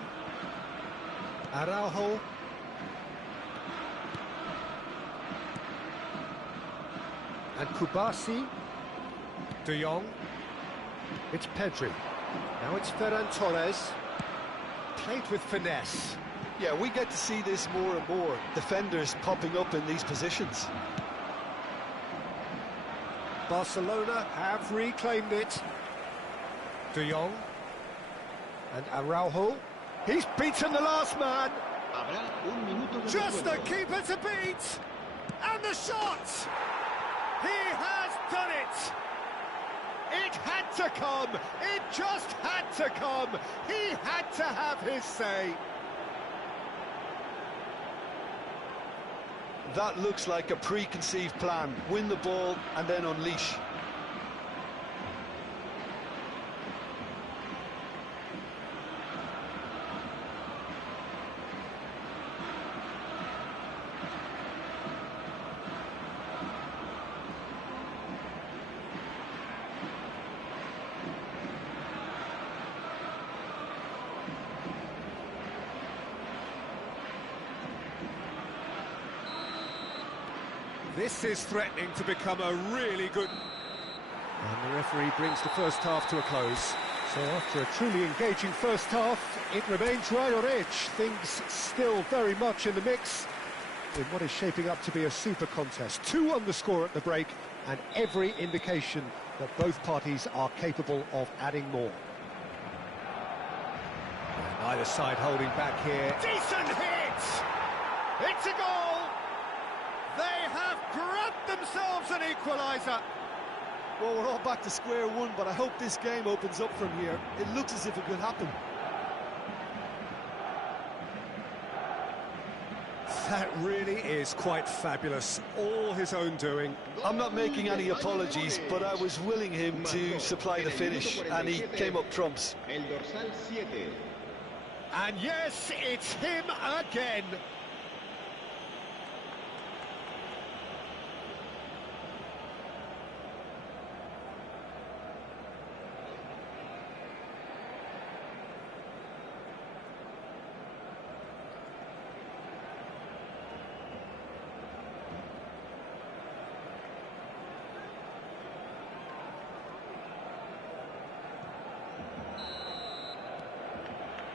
Araujo. And Kubasi. De Jong. It's Pedri. Now it's Ferran Torres. Played with finesse. Yeah, we get to see this more and more. Defenders popping up in these positions. Barcelona have reclaimed it. De Jong. And Araujo. He's beaten the last man. Just the keeper to beat. And the shot. He has done it. It had to come. It just had to come. He had to have his say. That looks like a preconceived plan. Win the ball and then unleash. This is threatening to become a really good... And the referee brings the first half to a close. So after a truly engaging first half, it remains right on edge. Things still very much in the mix in what is shaping up to be a super contest. 2 on the score at the break, and every indication that both parties are capable of adding more. And either side holding back here. Decent hit! It's a goal! They have grabbed themselves an equaliser. Well, we're all back to square one, but I hope this game opens up from here. It looks as if it could happen. That really is quite fabulous. All his own doing. I'm not making any apologies, but I was willing him to supply the finish, and he came up trumps. And yes, it's him again.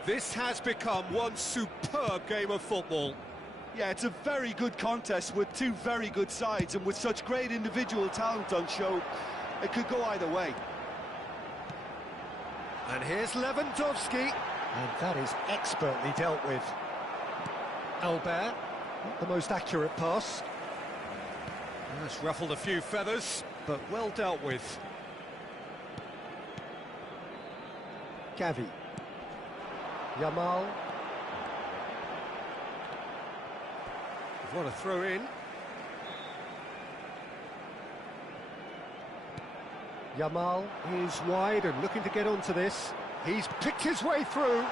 This has become one superb game of football. Yeah, it's a very good contest with 2 very good sides, and with such great individual talent on show, it could go either way. And here's Lewandowski. And that is expertly dealt with. Albert, not the most accurate pass. That's ruffled a few feathers, but well dealt with. Gavi. Yamal. What a throw in. Yamal is wide and looking to get onto this. He's picked his way through.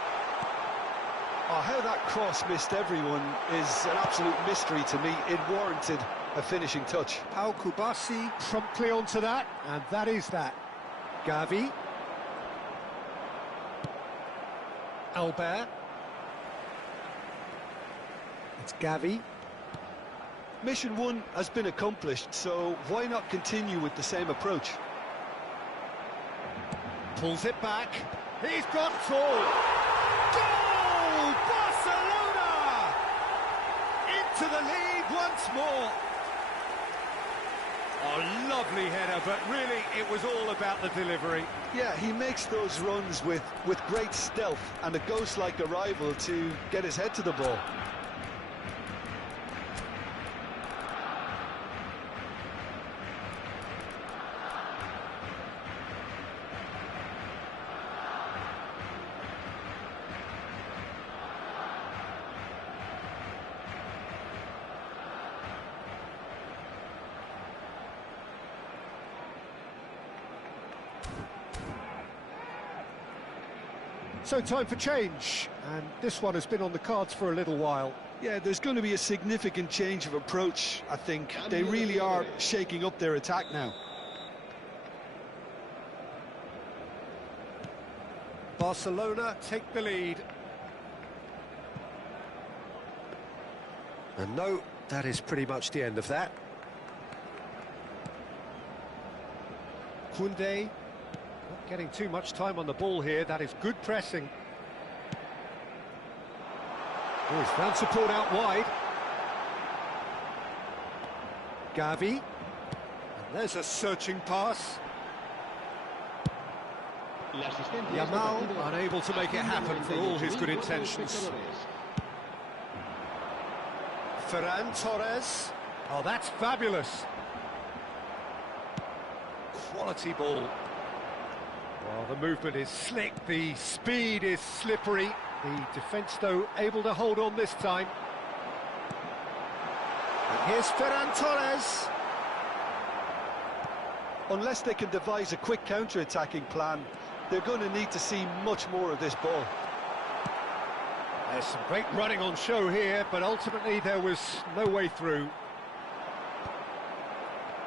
Oh, how that cross missed everyone is an absolute mystery to me. It warranted a finishing touch. Pau Kubasi promptly onto that, and that is that. Gavi. Albert. It's Gavi. Mission 1 has been accomplished, so why not continue with the same approach? Pulls it back. He's got full. Goal! Barcelona! Into the lead once more. Oh, lovely header, but really it was all about the delivery. Yeah, he makes those runs with great stealth and a ghost-like arrival to get his head to the ball. So time for change, and this one has been on the cards for a little while. Yeah, there's going to be a significant change of approach, I think. They really are shaking up their attack now. Barcelona take the lead. And no, that is pretty much the end of that. Koundé, not getting too much time on the ball here. That is good pressing. Oh, he's found support out wide. Gavi. And there's a searching pass. Yamal unable to make it happen for all his good intentions. Ferran Torres. Oh, that's fabulous. Quality ball. Well, the movement is slick, the speed is slippery. The defence, though, able to hold on this time. And here's Ferran Torres. Unless they can devise a quick counter-attacking plan, they're going to need to see much more of this ball. There's some great running on show here, but ultimately there was no way through.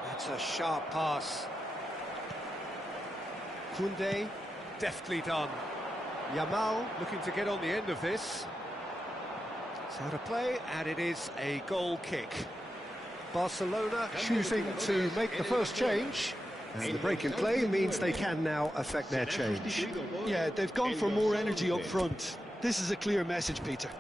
That's a sharp pass. Koundé, deftly done. Yamal looking to get on the end of this. It's out of play, and it is a goal kick. Barcelona choosing to make the first change. And the break in play means they can now affect their change. Yeah, they've gone for more energy up front. This is a clear message, Peter.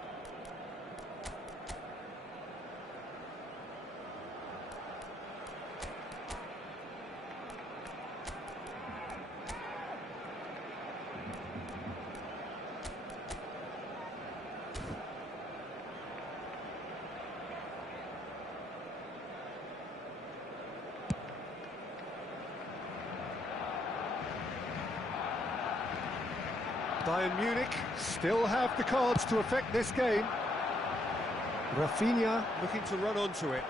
Bayern Munich still have the cards to affect this game. Rafinha looking to run onto it.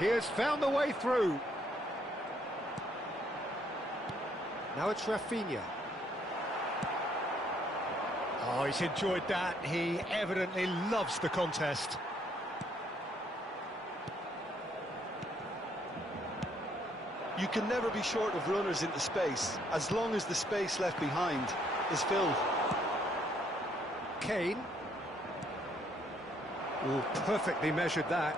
He has found the way through. Now it's Rafinha. Oh, he's enjoyed that. He evidently loves the contest. You can never be short of runners into space, as long as the space left behind is filled. Kane. Oh, perfectly measured that.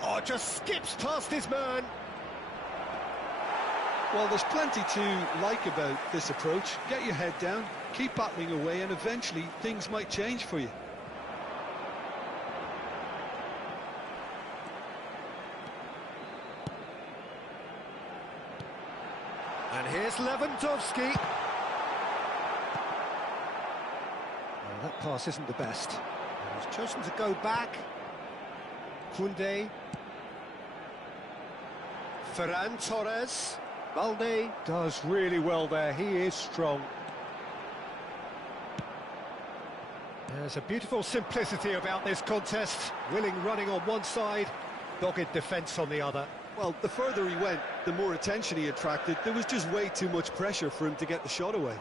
Oh, just skips past his man. Well, there's plenty to like about this approach. Get your head down, keep battling away, and eventually things might change for you. And here's Lewandowski. Well, that pass isn't the best. He's chosen to go back. Koundé. Ferran Torres. Balde does really well there. He is strong. There's a beautiful simplicity about this contest. Willing running on one side, dogged defence on the other. Well, the further he went, the more attention he attracted. There was just way too much pressure for him to get the shot away.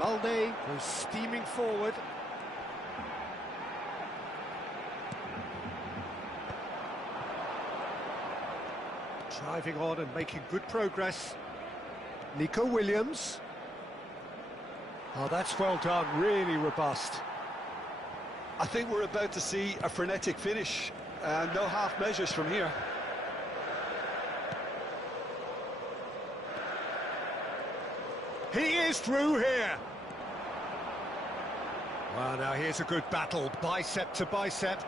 Balde goes steaming forward. Driving on and making good progress. Nico Williams. Oh, that's well done, really robust. I think we're about to see a frenetic finish. No half measures from here. He is through here. Well, now here's a good battle, bicep to bicep.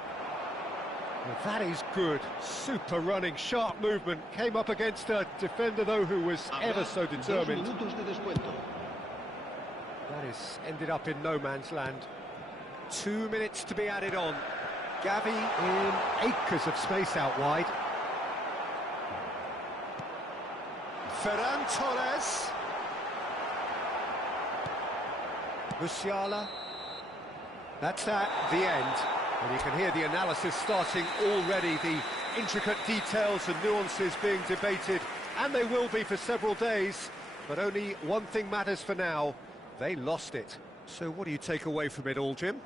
Well, that is good, super running, sharp movement. Came up against a defender, though, who was ever so determined. That is ended up in no man's land. 2 minutes to be added on. Gavi in acres of space out wide. Ferran Torres. Musiala. That's at the end. And you can hear the analysis starting already, the intricate details and nuances being debated, and they will be for several days. But only one thing matters for now. They lost it. So what do you take away from it all, Jim?